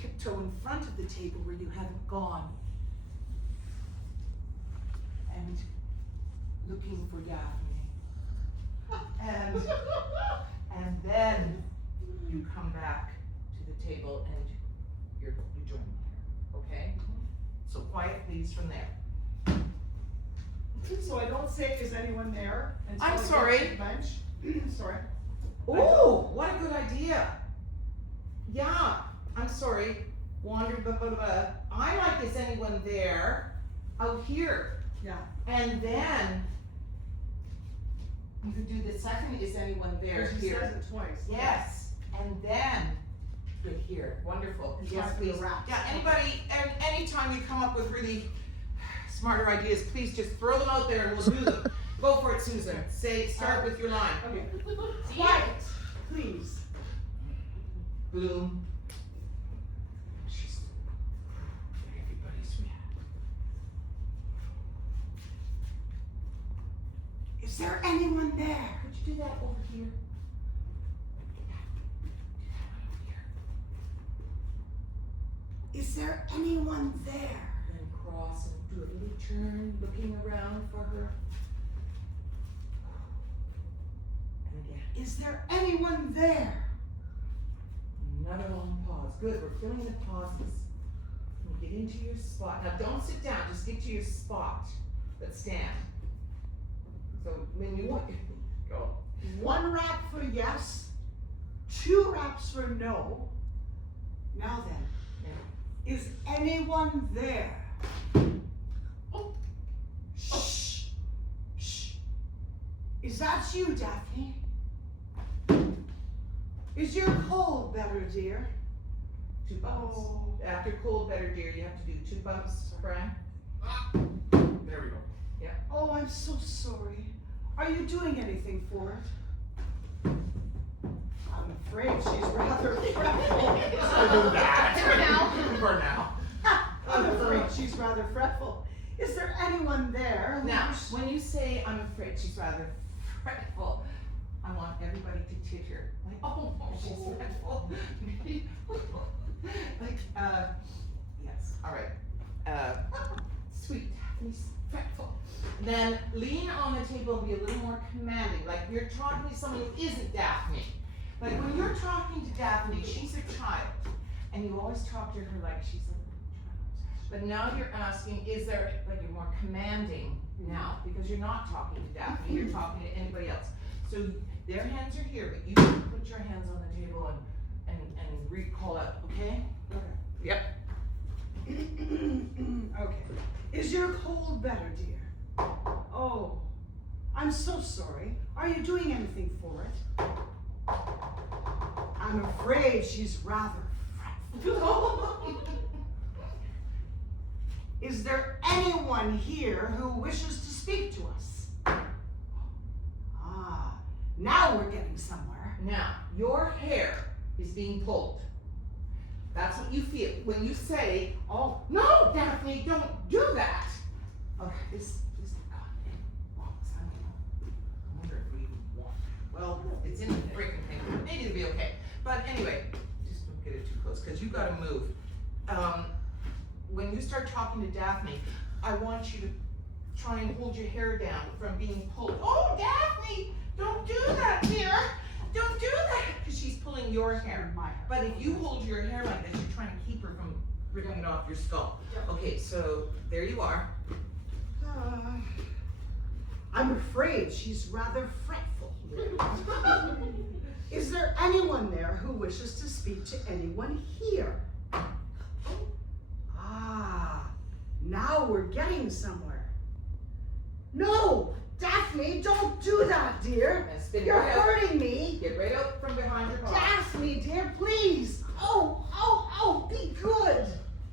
tiptoe in front of the table where you haven't gone. And looking for Daphne. And then you come back to the table and you join me here, okay? So quiet please from there. So I don't say, is anyone there? until I'm I get sorry. to the bench? Sorry. Oh, what a good idea. Yeah, I'm sorry. Wandered, blah, blah, blah. I like, is anyone there out here? Yeah. And then you could do the second, is anyone there Because she here? says it twice. Yes, and then good here. Wonderful. It's Yes, like the please. wraps. Yeah, anybody, and anytime you come up with really smarter ideas, please just throw them out there and we'll do them. Go for it, Susan. Start with your line. Okay. Dear. Quiet, please. Bloom. She's everybody's react. Is there anyone there? Could you do that over here? Is there anyone there? Then cross and do a little turn, looking around for her. And again. Is there anyone there? Another long pause. Good, we're filling the pauses. And get into your spot. Now don't sit down, just get to your spot, but stand. So when you go. One rap for yes, two raps for no. Now then, is anyone there? Shh, shh. Is that you, Daphne? Is your cold better, dear? 2 bumps. Oh. After cold, better dear, you have to do 2 bumps, Brian. There we go. Oh, I'm so sorry. Are you doing anything for it? I'm afraid she's rather fretful. I'll do that. For now. For now. I'm afraid she's rather fretful. Is there anyone there? Now, when you say, I'm afraid she's rather fretful, I want everybody to titter. Like, oh, she's fretful. Like, yes, all right. Sweet, Daphne's fretful. Then lean on the table and be a little more commanding, like you're talking to someone who isn't Daphne. Like when you're talking to Daphne, she's a child, and you always talk to her like she's a little child. But now you're asking, is there, like you're more commanding now, because you're not talking to Daphne, you're talking to anybody else. So their hands are here, but you can put your hands on the table and recall out, okay? Okay. Yep. Okay. Is your cold better, dear? Oh, I'm so sorry. Are you doing anything for it? I'm afraid she's rather fretful. Is there anyone here who wishes to speak to us? Ah, now we're getting somewhere. Now, your hair is being pulled. That's what you feel when you say, oh, no, Daphne, don't do that. Okay, this goddamn box, I don't know. I wonder if we even want that. Well, it's in the freaking thing. Maybe it'll be okay. But anyway, just don't get it too close, because you gotta move. When you start talking to Daphne, I want you to try and hold your hair down from being pulled. Oh, Daphne, don't do that, dear. Don't do that, because she's pulling your hair. My hair. But if you hold your hair like this, you're trying to keep her from ripping it off your skull. Okay, so there you are. I'm afraid she's rather fretful. Is there anyone there who wishes to speak to anyone here? Ah, now we're getting somewhere. No, Daphne, don't do that, dear. And spin You're right out. hurting me. Get right out from behind your box. Daphne, dear, please. Oh, be good.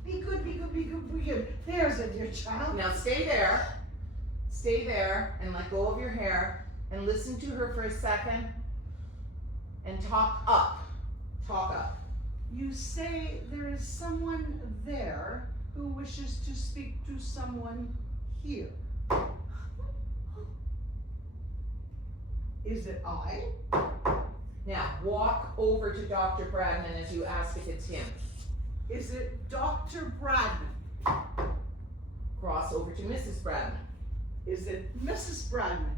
Be good. There's a dear child. Now stay there. Stay there and let go of your hair and listen to her for a second and talk up. Talk up. You say there is someone there who wishes to speak to someone here. Is it I? Now walk over to Dr. Bradman as you ask if it's him. Is it Dr. Bradman? Cross over to Mrs. Bradman. Is it Mrs. Bradman?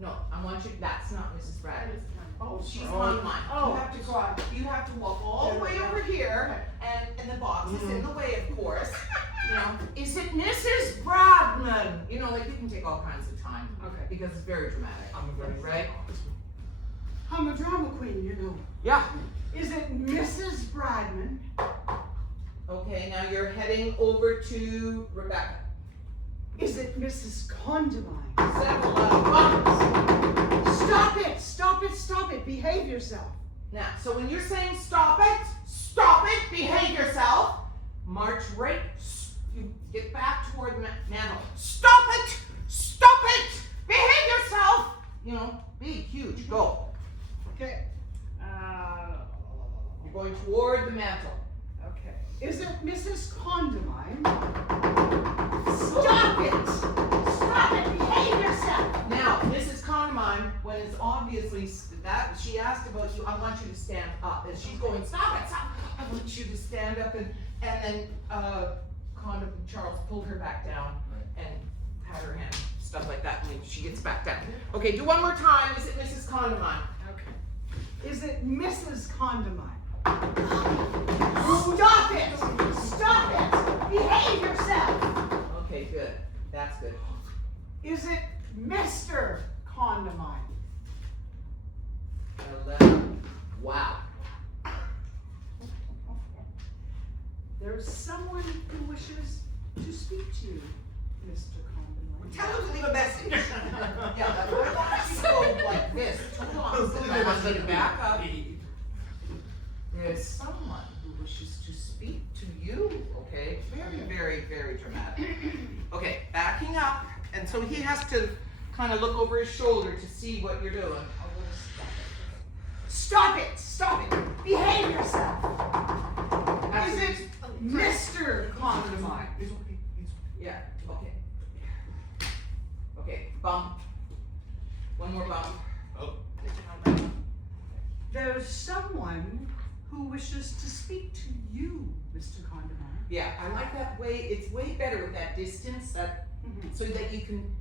No, I want you, that's not Mrs. Bradman. Oh, She's sorry. on mine. Oh. You have to walk all the way over here, and the box is in the way, of course. You know, is it Mrs. Bradman? You know, like, you can take all kinds of time. Okay. Because it's very dramatic. Right? I'm a drama queen, you know. Yeah. Is it Mrs. Bradman? Okay, now you're heading over to Rebecca. Is it Mrs. Condamine? Settle down. Stop it, behave yourself. Now, so when you're saying stop it, behave yourself, march right, you get back toward the mantle. Stop it, behave yourself. You know, big, huge, go. Okay. You're going toward the mantle. Okay. Is it Mrs. Condamine? Stop it, behave yourself. Now, Mrs. Condamine, when it's obviously that she asked about you, I want you to stand up. And she's going, stop it. I want you to stand up, and then Charles pulled her back down and pat her hand, stuff like that, when she gets back down. Okay, do one more time. Is it Mrs. Condamine? Okay. Is it Mrs. Condamine? Stop it, behave yourself. Okay, good. That's good. Is it Mr. Condamine? 11. Wow. There's someone who wishes to speak to you, Mr. Condamine. Tell him to leave a message. Yeah, but why don't you go like this? Hold on, I want you to back up. There's someone who wishes to speak to you, okay? Very dramatic. Okay, backing up, and so he has to kind of look over his shoulder to see what you're doing. Stop it, behave yourself. Is it Mr. Condamine? Yeah, okay. Okay, bump. One more bump. There's someone who wishes to speak to you, Mr. Condamine. Yeah, I like that way. It's way better with that distance, so that you can,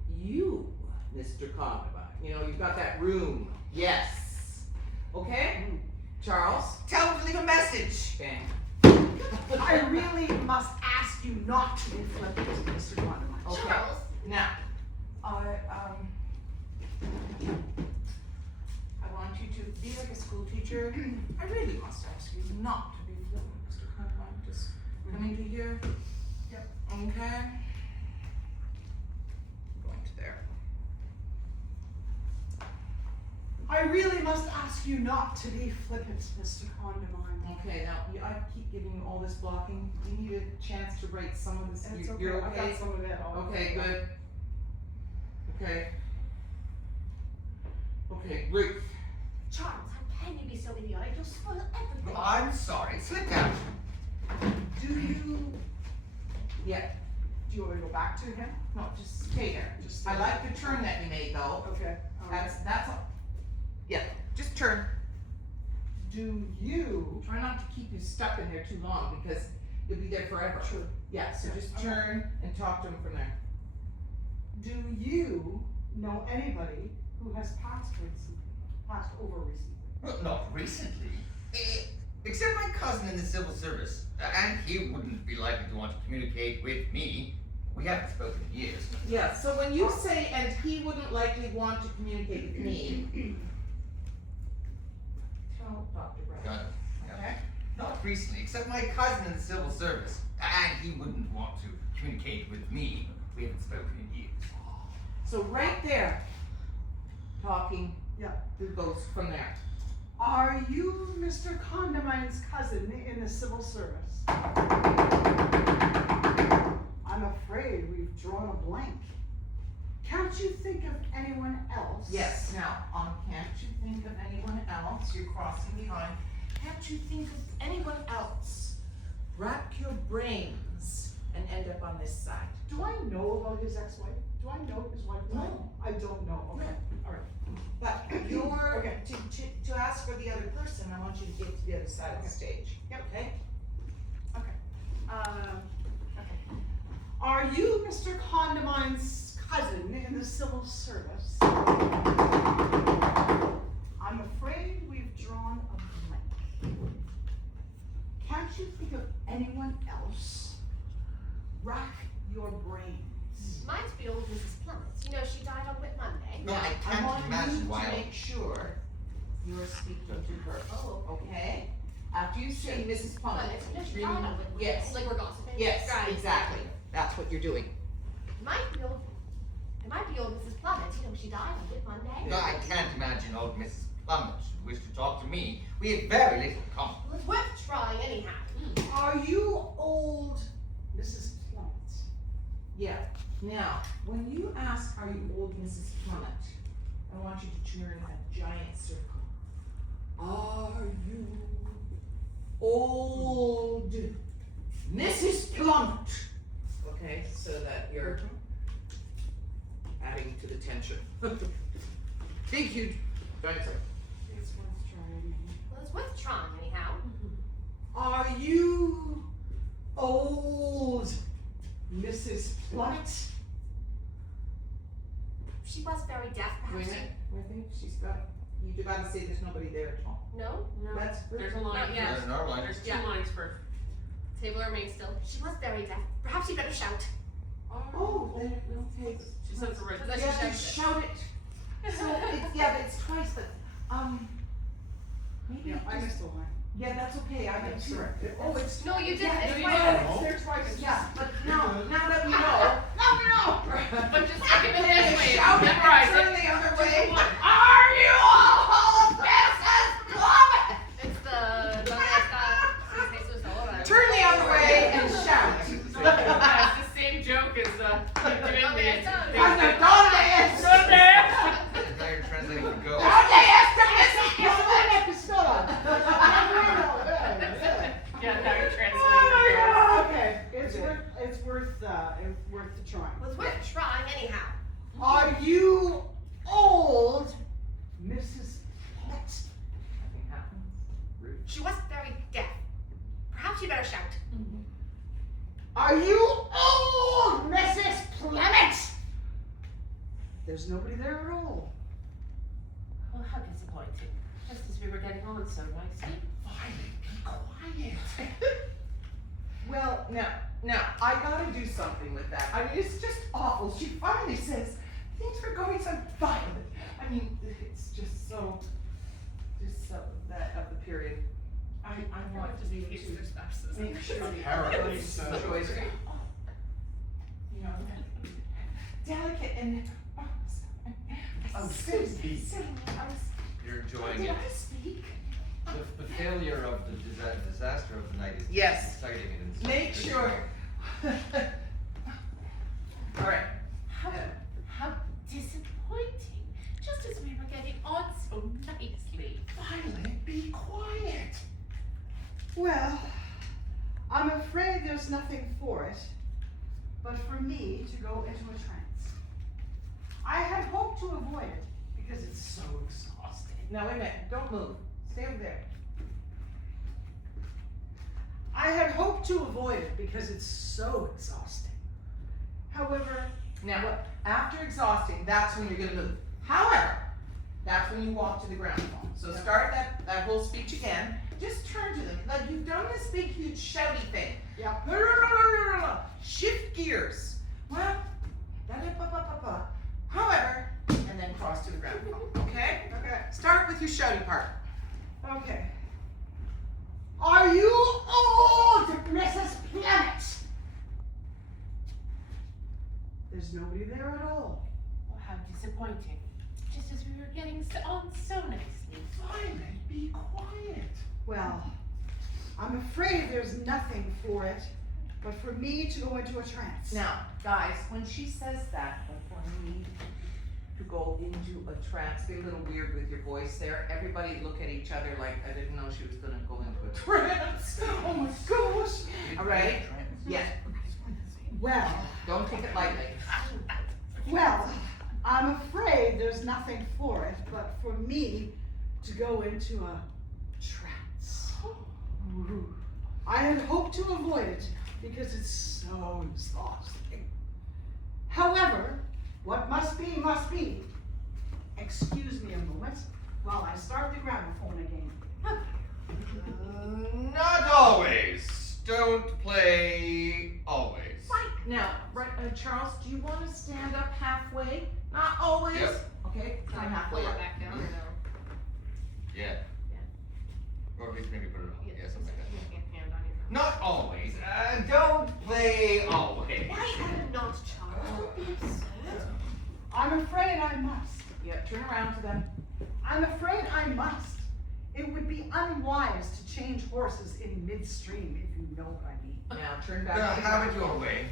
Mr. Condamine. You know, you've got that room. Yes. Okay? Charles? Tell him to leave a message. Bang. I really must ask you not to be flippant, Mr. Condamine. Okay. Charles. Now, I want you to be like a school teacher. I really must ask you not to be flippant, Mr. Condamine. Just come into here. Yep. Okay. Going to there. I really must ask ask you not to be flippant, Mr. Condamine. Okay, now, I keep giving you all this blocking. You need a chance to write some of this. It's You're I okay? got some of it. Okay, good. Okay. Okay, Ruth. Charles, how can you be so idiotic? You'll spoil everything. I'm sorry, slip down. Do you, Yeah, do you want me to go back to him? no, just stay there. Just stay I like the turn that you made though. Okay. all right. That's all. Yeah, just turn. Do you, Try not to keep you stuck in there too long because you'll be there forever. True. Yeah, so just Okay. turn and talk to him from there. do you know anybody who has passed over recently? Well, not recently. Except my cousin in the civil service. And he wouldn't be likely to want to communicate with me. We haven't spoken in years. Yeah, so when you say, and he wouldn't likely want to communicate with me, tell Dr. Brown. Got it. Yeah. Okay? Not recently, except my cousin in the civil service. And he wouldn't want to communicate with me. We haven't spoken in years. So right there, talking, Yeah. it goes from there. Are you Mr. Condamine's cousin in the civil service? I'm afraid we've drawn a blank. Can't you think of anyone else? Yes, now, can't you think of anyone else? You're crossing the line. Can't you think of anyone else? Rack your brains and end up on this side. Do I know about his ex-wife? Do I know his wife? No. I don't know. Okay. All right. But you're, Okay. to ask for the other person, I want you to get to the other side of the stage. Yep. Okay? Okay. Are you Mr. Condamine's cousin in the civil service? I'm afraid we've drawn a blank. Can't you think of anyone else? Rack your brains. Might be old Mrs. Plummet. You know, she died on Whit Monday. No, I can't want imagine you why. to make sure you're speaking to her. Oh. Okay? After you say Mrs. Plummet. No, she died on Whit Monday. Yes. Like we're gossiping. Yes, Right. exactly. That's what you're doing. It might be old Mrs. Plummet. You know, she died on Whit Monday. No, I can't imagine old Mrs. Plummet should wish to talk to me. We have very little in common. Well, it's worth trying anyhow. Are you old Mrs. Plummet? Yeah. Now, when you ask, are you old Mrs. Plummet, I want you to turn a giant circle. Are you old Mrs. Plummet? Okay, so that you're adding to the tension. Big, huge giant circle. It's worth trying. Well, it's worth trying anyhow. Are you old Mrs. Plummet? She was very deaf, Wait a perhaps. minute, I think she's got, you gotta say there's nobody there at all. No? No, That's there's a line. Not yet. There's another line. There's two Yeah. lines for. Table remains still. She was very deaf. Perhaps you better shout. Oh, then, okay. She says the right. So that You she have to shouts it. shout it. So, it's, yeah, but it's twice, but, maybe, Yeah, I just- missed the line. yeah, that's okay, I did too. Oh, it's. No, you didn't. Yeah, It's you twice. did. There's twice. Yeah, but now that we know. But just think of it this way. Shout it Memorize and turn it. the other way. One. Are you all Mrs. Plummet? It's the Turn the other way and shout. Yeah, it's the same joke as doing Okay, the. so- ¿Dónde es? Now you're translating for go. ¿Dónde está Mrs. Plummet? Yeah, now you're translating. Okay, it's worth the trying. Well, it's worth trying anyhow. Are you old Mrs. Plummet? Nothing happens. She was very deaf. Perhaps you better shout. Are you old Mrs. Plummet? There's nobody there at all. Well, how disappointing. Just as we were getting on so nicely. Well, now, I gotta do something with that. I mean, it's just awful. She finally says, things were going so fine. I mean, it's just so that of the period. I want you to make sure the Paradise. choice. You know, delicate and, Oh, Susie. I was You're you're enjoying Did it. I speak? The failure of the disaster of the night is Yes. exciting and it's Make sure. All right. How disappointing. Just as we were getting on so nicely. Violet, be quiet. Well, I'm afraid there's nothing for it but for me to go into a trance. I had hoped to avoid it because it's so exhausting. Now wait a minute. Don't move. Stay over there. I had hoped to avoid it because it's so exhausting. However, Now, after exhausting, that's when you're gonna move. However, that's when you walk to the ground phone. So start that whole speech again. Just turn to them. Like you've done this big, huge shouty thing. yeah. Shift gears. Well, da-da-ba-ba-ba-ba. However, and then cross to the ground phone. Okay? Okay. Start with your shouty part. Okay. Are you old, Mrs. Planet? There's nobody there at all. Oh, how disappointing. Just as we were getting on so nicely. Violet, be quiet. Well, I'm afraid there's nothing for it but for me to go into a trance. Now, guys, when she says that, before me to go into a trance, get a little weird with your voice there. Everybody look at each other like I didn't know she was gonna go into a trance. Oh my gosh. All right. Yeah. Well, Don't take it lightly. well, I'm afraid there's nothing for it but for me to go into a trance. I had hoped to avoid it because it's so exhausting. However, what must be, must be. Excuse me a moment while I start the gramophone again. Not always. Don't play always. Now, right, Charles, do you want to stand up halfway? Not always. Yep. Okay. I'm halfway up. back down or no? Yeah. Or at least maybe put it on. Yeah, something like that. Hand on your Not always. Don't play always. Why am not, Charles? Don't be absurd. I'm afraid I must. Yeah. Turn around to them. I'm afraid I must. It would be unwise to change horses in midstream, if you know what I mean. Now turn back. Now, to the have it ground. your way.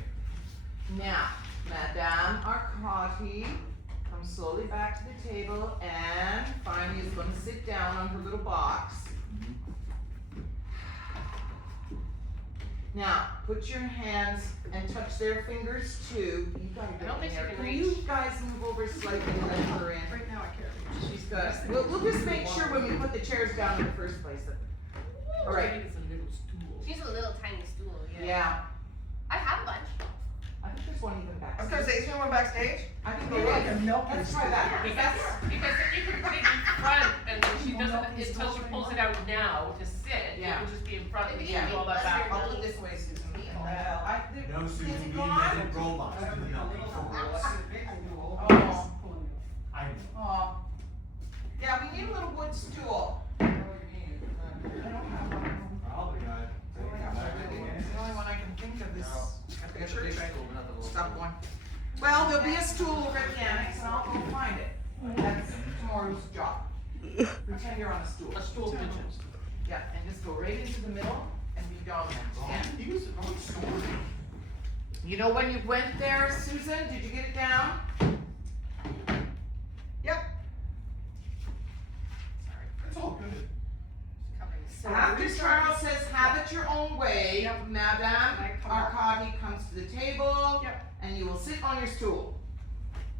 Now, Madame Arcati comes slowly back to the table and finally is going to sit down on her little box. Now, put your hands and touch their fingers too. You gotta I get don't in think she there. can Can reach. you guys move over slightly and let her in? Right now I can't. She's got. We'll just make sure when we put the chairs down in the first place. All right. It's a little stool. She's a little tiny stool, Yeah. I have a bunch. I think there's one even back. I was gonna say, is there one backstage? I think Go there like a is. milk Let's and try that. Because then you can put it in front and then she doesn't, until she pulls it out now to sit, it Yeah. would just be in front and she Yeah. can do all that back. I'll put this way, Susan. No, Susan, Is it we gone? invented robots to do the milking. Oh. I know. Oh. Yeah, we need a little wood stool. Probably got. It's the only one I can think of this. I got the big stool, but not the little Stop stool. one. Well, there'll be a stool over at the annex and I'll go find it. That's tomorrow's job. Pretend you're on a stool. A stool pigeon. Yeah, and just go right into the middle and be dominant. Yeah. He was the wrong story. You know when you went there, Susan, did you get it down? Yep. It's all good. After Charles says, have it your own way, Yep. Madame I come up. Arcadi comes to the table, Yep. and you will sit on your stool.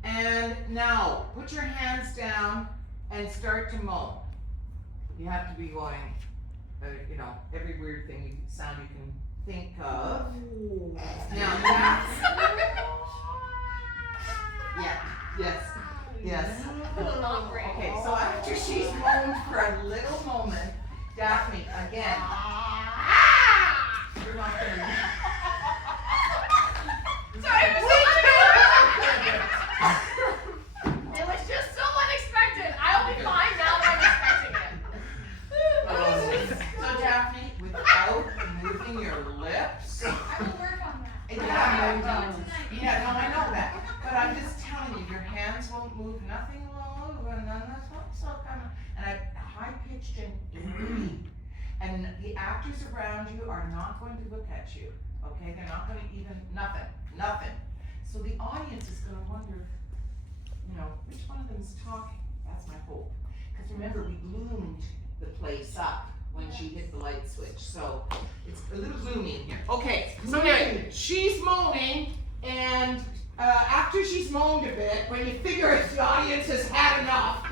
And now, put your hands down and start to moan. You have to be going, every weird thing sound you can think of. Now that's, yeah, yes. Not great. Okay, so after she's moaned for a little moment, Daphne, again. You're not gonna. Sorry, it was just so unexpected. I'll be fine now that I'm expecting it. So Daphne, without moving your lips. I will work on that. Yeah, no, I know that. But I'm just telling you, your hands won't move, nothing will move, and then that's what's so kind of. And I high pitched and deep. And the actors around you are not going to look at you, okay? They're not gonna even, nothing. So the audience is gonna wonder, you know, which one of them is talking? That's my hope. Because remember, we gloomed the place up when she hit the light switch, so it's a little gloomy in here. Okay, so anyway, she's moaning, and after she's moaned a bit, when you figure if the audience has had enough,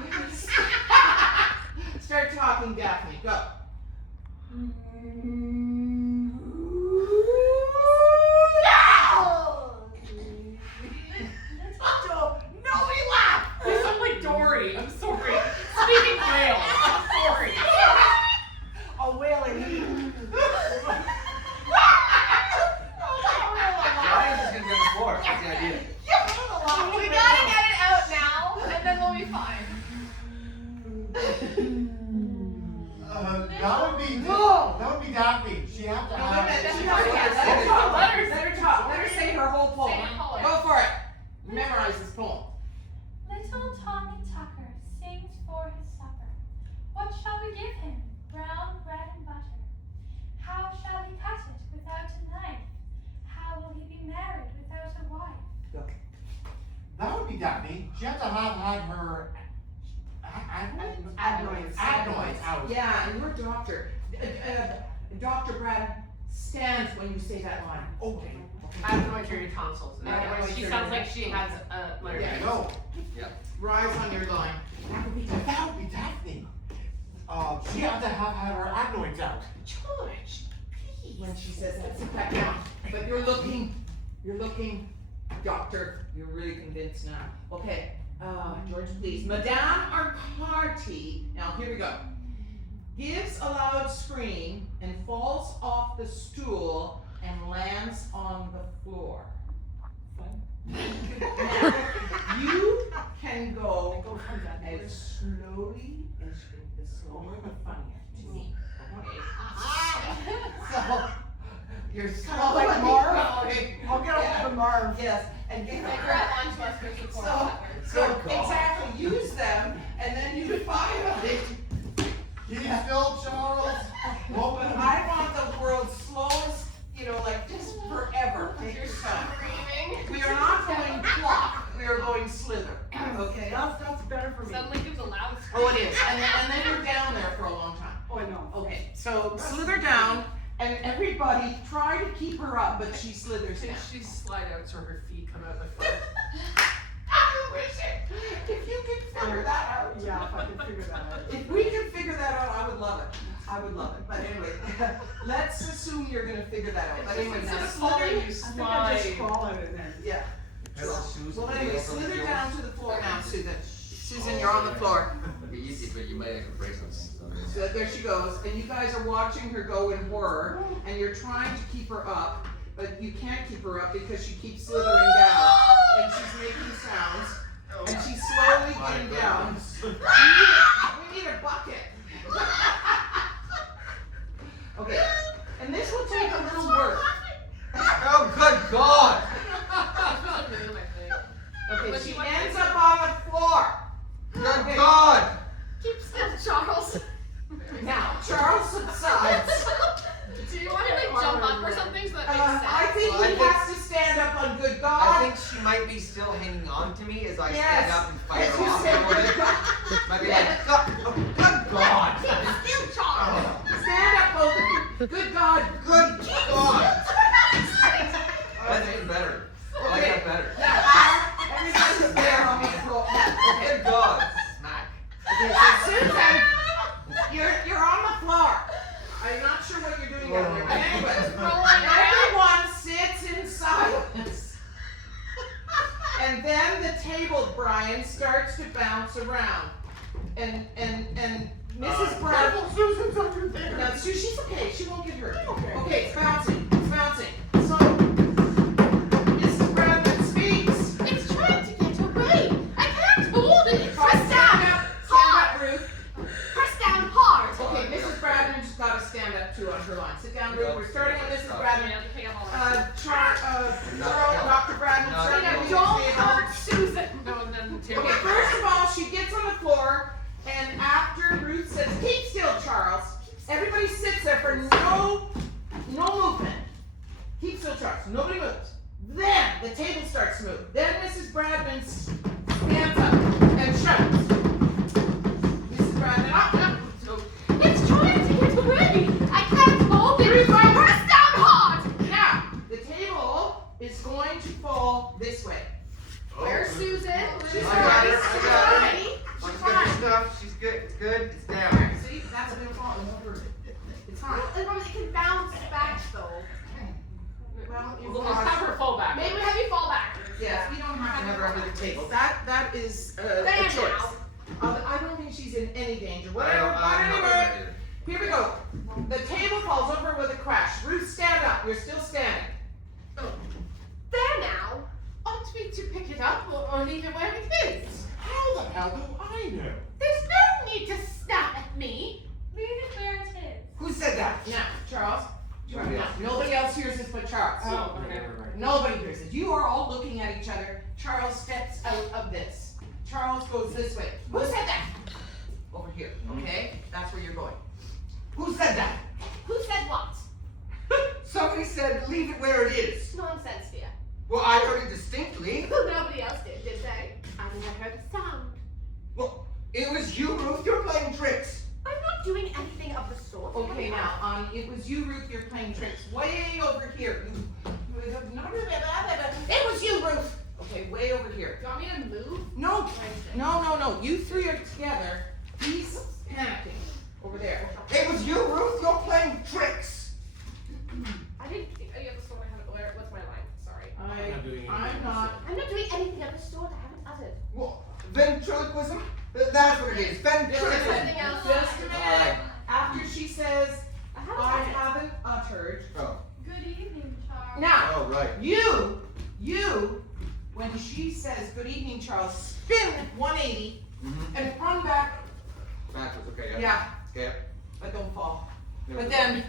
start talking, Daphne, go. Nobody laugh! You sound like Dory. I'm sorry. Speaking whale. I'm sorry. A wailing. The audience is gonna be on the floor. That's the idea. We gotta get it out now, and then we'll be fine. That would be Daphne. She had to No, have. wait a minute, she let has her to talk, say let her it. talk, let her talk, let her say her whole poem. Say the poem. Go for it. Memorize this poem. Little Tommy Tucker sings for his supper. What shall we give him? Brown bread and butter. How shall he cut it without a knife? How will he be married without a wife? That would be Daphne. She had to have had her adenoids out. Yeah, and you're a doctor. Dr. Brad, stand when you say that line. Okay. Adenoid tonsils. In other words, she sounds like she has a Yeah. No. Rise on your line. That would be Daphne. She had to have had her adenoids out. George, please. When she says that, sit back down. But you're looking, doctor, you're really convinced now. Okay, George, please. Madame Arcati, now here we go. Gives a loud scream and falls off the stool and lands on the floor. Now, you can go as slowly as the slower the funnier to me. Okay? So you're slowly like Marv? going. I'll get over the Marv. Yes, and get Like grab onto us for support. so exactly, use them, and then you finally. Keep still, Charles. But I want the world's slowest, you know, like just forever. Take your time. Screaming. We are not going plop, we are going slither, okay? That's better for me. Suddenly gives a loud scream. Oh, it is, and then you're down there for a long time. Oh, I know. Okay, so slither down, and everybody try to keep her up, but she slithers down. She slide out so her feet come out the front. I wish it, if you could figure that out. Yeah, if I can figure that out. If we could figure that out, I would love it. I would love it. But anyway, let's assume you're gonna figure that out. But anyway, Instead now of falling, slither. you I think I just slide. crawl out and then. Yeah. Susan, Well, anyway, slither down to the floor now, Susan. Susan, you're on the floor. It'd be easy, but you might have to break something. So there she goes, and you guys are watching her go in horror, and you're trying to keep her up, but you can't keep her up because she keeps slithering down, and she's making sounds, and she's slowly getting down. We need a bucket. Okay, and this will take a little work. Oh, good God! Okay, she ends up on the floor. Good God! Keep still, Charles. Now, Charles subsides. Do you want to like jump up or something so that makes sense? I think Well, I he think- has to stand up on good I God. think she might be still hanging on to me as I Yes. stand up and fight As her you off a say, little bit. good God. Might be like, God, oh, good God! Still, Charles. Stand up, both of you. Good God. Good God! That's even better. I like that better. Now, everybody's there on the floor. Okay, Good God! Smack. okay, so Susan, you're on the floor. I'm not sure what you're doing down there, but anyway, everyone sits in silence. And then the table, Brian, starts to bounce around. And Mrs. Brown. Susan's under there. Now, she's okay. She won't get hurt. Okay. Okay, it's bouncing. It's bouncing. So, Mrs. Bradman speaks. It's trying to get away. I can't hold it. Stand up, Ruth. Press down hard. Okay, Mrs. Bradman's got to stand up too on her line. Sit down, Ruth. We're starting with Mrs. Bradman. Dr. Bradman, starting at the Don't table. hurt Susan. No, and then Okay, first of all, she gets on the floor, and after Ruth says, keep the table starts to move. Then Mrs. Bradman stands up and shouts. Mrs. Bradman, up. It's trying to get away. I can't hold it. Press down hard. Now, the table is going to fall this way. Where's Susan? She's I got her, fine. I got her. She's She's fine. got her stuff. She's good. It's good. It's down. Alright, see, that's gonna fall over. It's fine. It can bounce back though. Well, you We'll just have her fall back. Maybe have you fall back. yes, we don't have to have her under the table. That is a Damn choice. now. I don't think she's in any danger. I Whatever. don't know what I Whatever. did. Here we go. The table falls over with a crash. Ruth, stand up. You're still standing. There now. Ought we to pick it up or leave it where it is? How the hell do I know? There's no need to snap at me. Leave it where it is. Who said that? Now, Charles. Nobody else. Nobody else hears this but Charles. Oh, okay. Nobody hears this. You are all looking at each other. Charles steps out of this. Charles goes this way. Who said that? Over here. Okay? That's where you're going. Who said that? Who said what? Somebody said leave it where it is. Nonsense, dear. Well, I heard it distinctly. Nobody else did they? I never heard a sound. Well, it was you, Ruth. You're playing tricks. I'm not doing anything of the sort. Okay, now, it was you, Ruth, you're playing tricks way over here. It was you, Ruth. Okay, way over here. Do you want me to move? No, no. You three are together. He's panicking over there. It was you, Ruth. You're playing tricks. I didn't. Oh, yeah, the sort. What's my line? Sorry. I'm not. I'm not doing anything of the sort. I haven't uttered. Well, ventriloquism? That's what it is. Ventriloquism. Something else. Just a minute. After she says, I I haven't uttered. haven't uttered. Oh. Good evening, Charles. Now, Oh, right. you, when she says, good evening, Charles, spin 180 and run back. Backwards. Okay. Yeah, Okay. but don't fall. But then,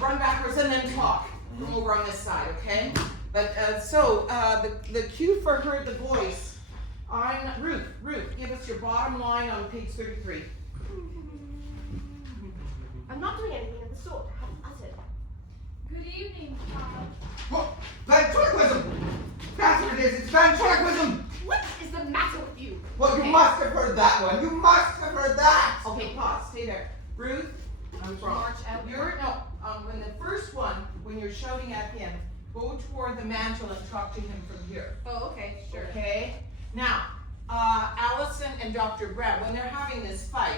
run backwards and then talk from over on this side, okay? But, the cue for her, the voice, Ruth, give us your bottom line on page 33. I'm not doing anything of the sort. I haven't uttered. Good evening, Charles. Well, ventriloquism. That's what it is. It's ventriloquism. What is the matter with you? Well, you Okay. must have heard that one. You must have heard that. Okay, pause, stay there. Ruth, I'm wrong. March out. When the first one, when you're shouting at him, go toward the mantle and talk to him from here. Oh, okay, sure. Okay? Now, Allison and Dr. Brad, when they're having this fight,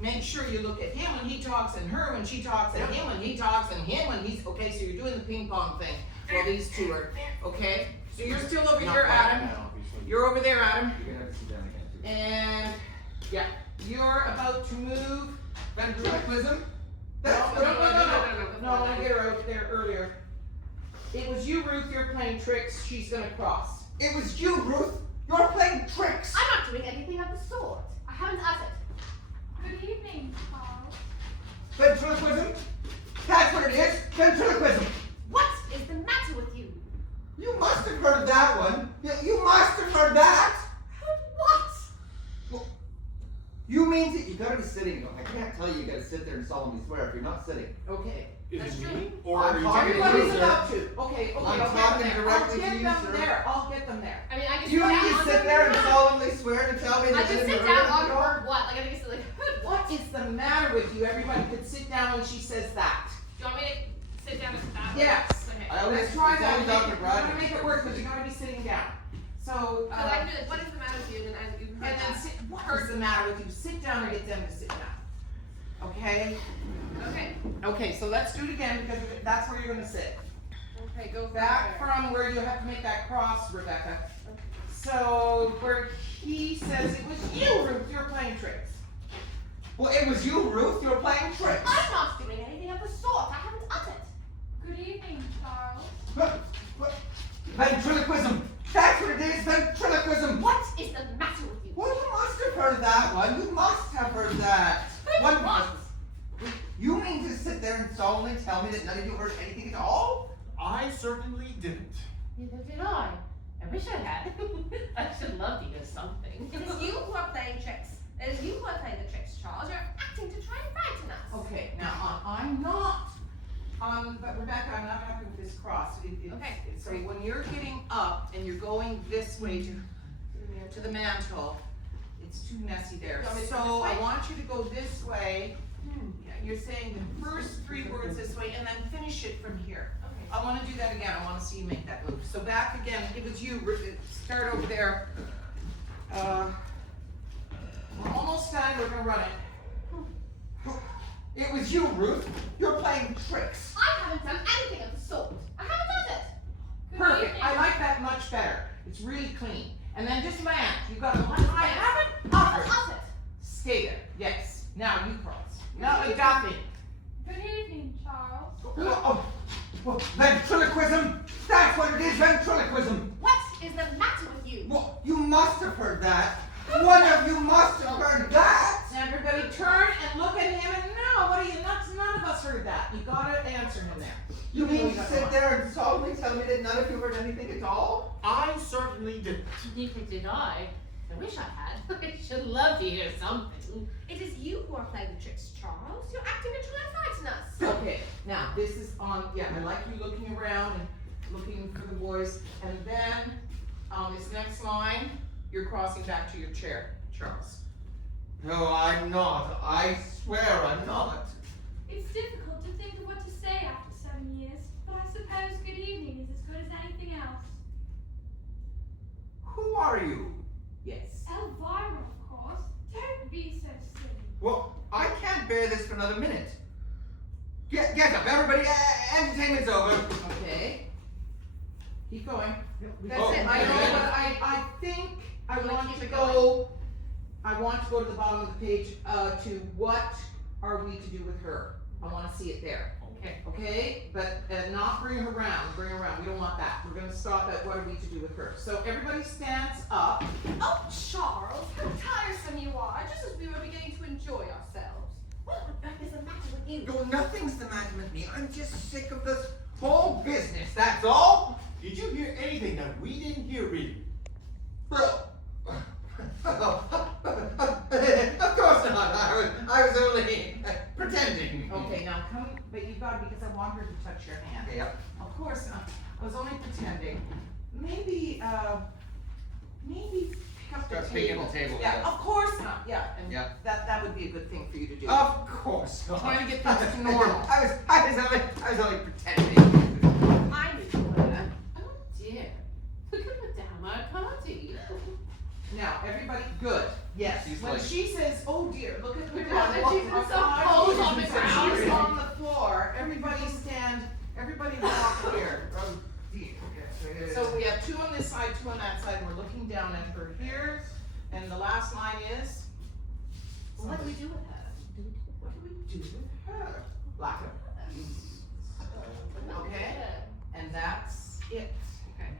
make sure you look at him when he talks and her when she talks and him when he talks and him when he's, okay, so you're doing the ping pong thing while these two are, okay? So you're still over here, Adam. You're over there, Adam. You're gonna have to sit down again too. And, yeah, you're about to move. Ventriloquism. No, That's no, what no, no, no, no, I get her out there earlier. It was you, Ruth, you're playing tricks, she's gonna cross. It was you, Ruth. You're playing tricks. I'm not doing anything of the sort. I haven't uttered. Good evening, Charles. Ventriloquism. That's what it is. Ventriloquism. What is the matter with you? You must have heard that one. You must have heard that. Heard what? You mean to, you gotta be sitting. I can't tell you gotta sit there and solemnly swear if you're not sitting. Okay. That's true. Or are you talking to Everybody's me, allowed sir? to. Okay, I'm I'll talking get them there. directly to I'll you, get them sir. there. I'll get them there. I mean, I can You sit need down to sit there and solemnly swear to tell me I that can you sit didn't down heard on it her what? Like I think it's like heard what? What is the matter with you? Everybody could sit down when she says that. Do you want me to sit down and stop? Yes. Okay. I always Let's try that. tell Dr. You Brad. gotta make it work, but you gotta be sitting down. So, Because I can do this. What is the matter with you? And then you heard and then that. sit, what is the matter with you? Sit down and get them to sit down. Okay? Okay. Okay, so let's do it again because that's where you're gonna sit. Okay, go Back there. from where you have to make that cross, Rebecca. So where he says it was you, Ruth, you're playing tricks. Well, it was you, Ruth. You're playing tricks. I'm not doing anything of the sort. I haven't uttered. Good evening, Charles. What? Ventriloquism. That's what it is. Ventriloquism. What is the matter with you? Well, you must have heard that one. You must have heard that. Heard what? You mean to sit there and solemnly tell me that none of you heard anything at all? I certainly didn't. Neither did I. I wish I had. I should love to hear something. It is you who are playing tricks. It is you who are playing the tricks, Charles. You're acting to try and frighten us. Okay, now I'm not But Rebecca, I'm not happy with this cross. Okay. So when you're getting up and you're going this way to the mantle, it's too messy there. You want me to So go this I way? want you to go this way. Yeah, you're saying the first 3 words this way and then finish it from here. Okay. I wanna do that again. I wanna see you make that move. So back again, it was you, start over there. We're almost done, we're gonna run it. It was you, Ruth. You're playing tricks. I haven't done anything of the sort. I haven't done it. Good Perfect, evening. I like that much better. It's really clean. And then just land, you gotta land, I haven't hovered. Up it. Stay there, yes. Now you cross. No, you got me. Good evening, Charles. Oh, ventriloquism? That's what it is, ventriloquism. What is the matter with you? Well, you must have heard that. One of you must have heard that. Everybody turn and look at him and no, what are you nuts? None of us heard that. You gotta answer him there. You mean to Moving sit on. there and solemnly tell me that none of you heard anything at all? I certainly didn't. Neither did I. I wish I had. I should love to hear something. It is you who are playing the tricks, Charles. You're acting and trying to frighten us. Okay, now this is on, yeah, I like you looking around and looking for the boys. And then on this next line, you're crossing back to your chair, Charles. No, I'm not. I swear I'm not. It's difficult to think of what to say after 7 years, but I suppose good evening is as good as anything else. Who are you? Yes. Elvira, of course. Don't be so silly. Well, I can't bear this for another minute. Get up, everybody. Entertainment's over. Okay. Keep going. That's Oh, it. I know, okay. but I think I You wanna want keep to it go, I want to go to the bottom of the page, to what are we to do with her? I wanna see it there. Okay. Okay, but not bring her around, we don't want that. We're gonna stop at what are we to do with her. So everybody stands up. Oh, Charles, how tiresome you are, just as we were beginning to enjoy ourselves. What on earth is the matter with you? No, nothing's the matter with me. I'm just sick of this whole business, that's all. Did you hear anything that we didn't hear, really? Well, of course not. I was only pretending. Okay, now come, but you've got, because I want her to touch your hand. Yep. Of course not, I was only pretending. Maybe pick up the Start table. picking the table, Yeah, yeah. of course not, yeah, and Yeah. that would be a good thing for you to do. Of course not. Trying to get things to normal. I was only pretending. I knew you were. Oh dear. Look at Madame Arcati. Now, everybody, good, yes. She's When like- she says, oh dear, look at Look Madame, at her, she's walk so on, close on the she's ground. on the floor, everybody walk here. Oh dear. So we have 2 on this side, 2 on that side, and we're looking down at her here, and the last line is?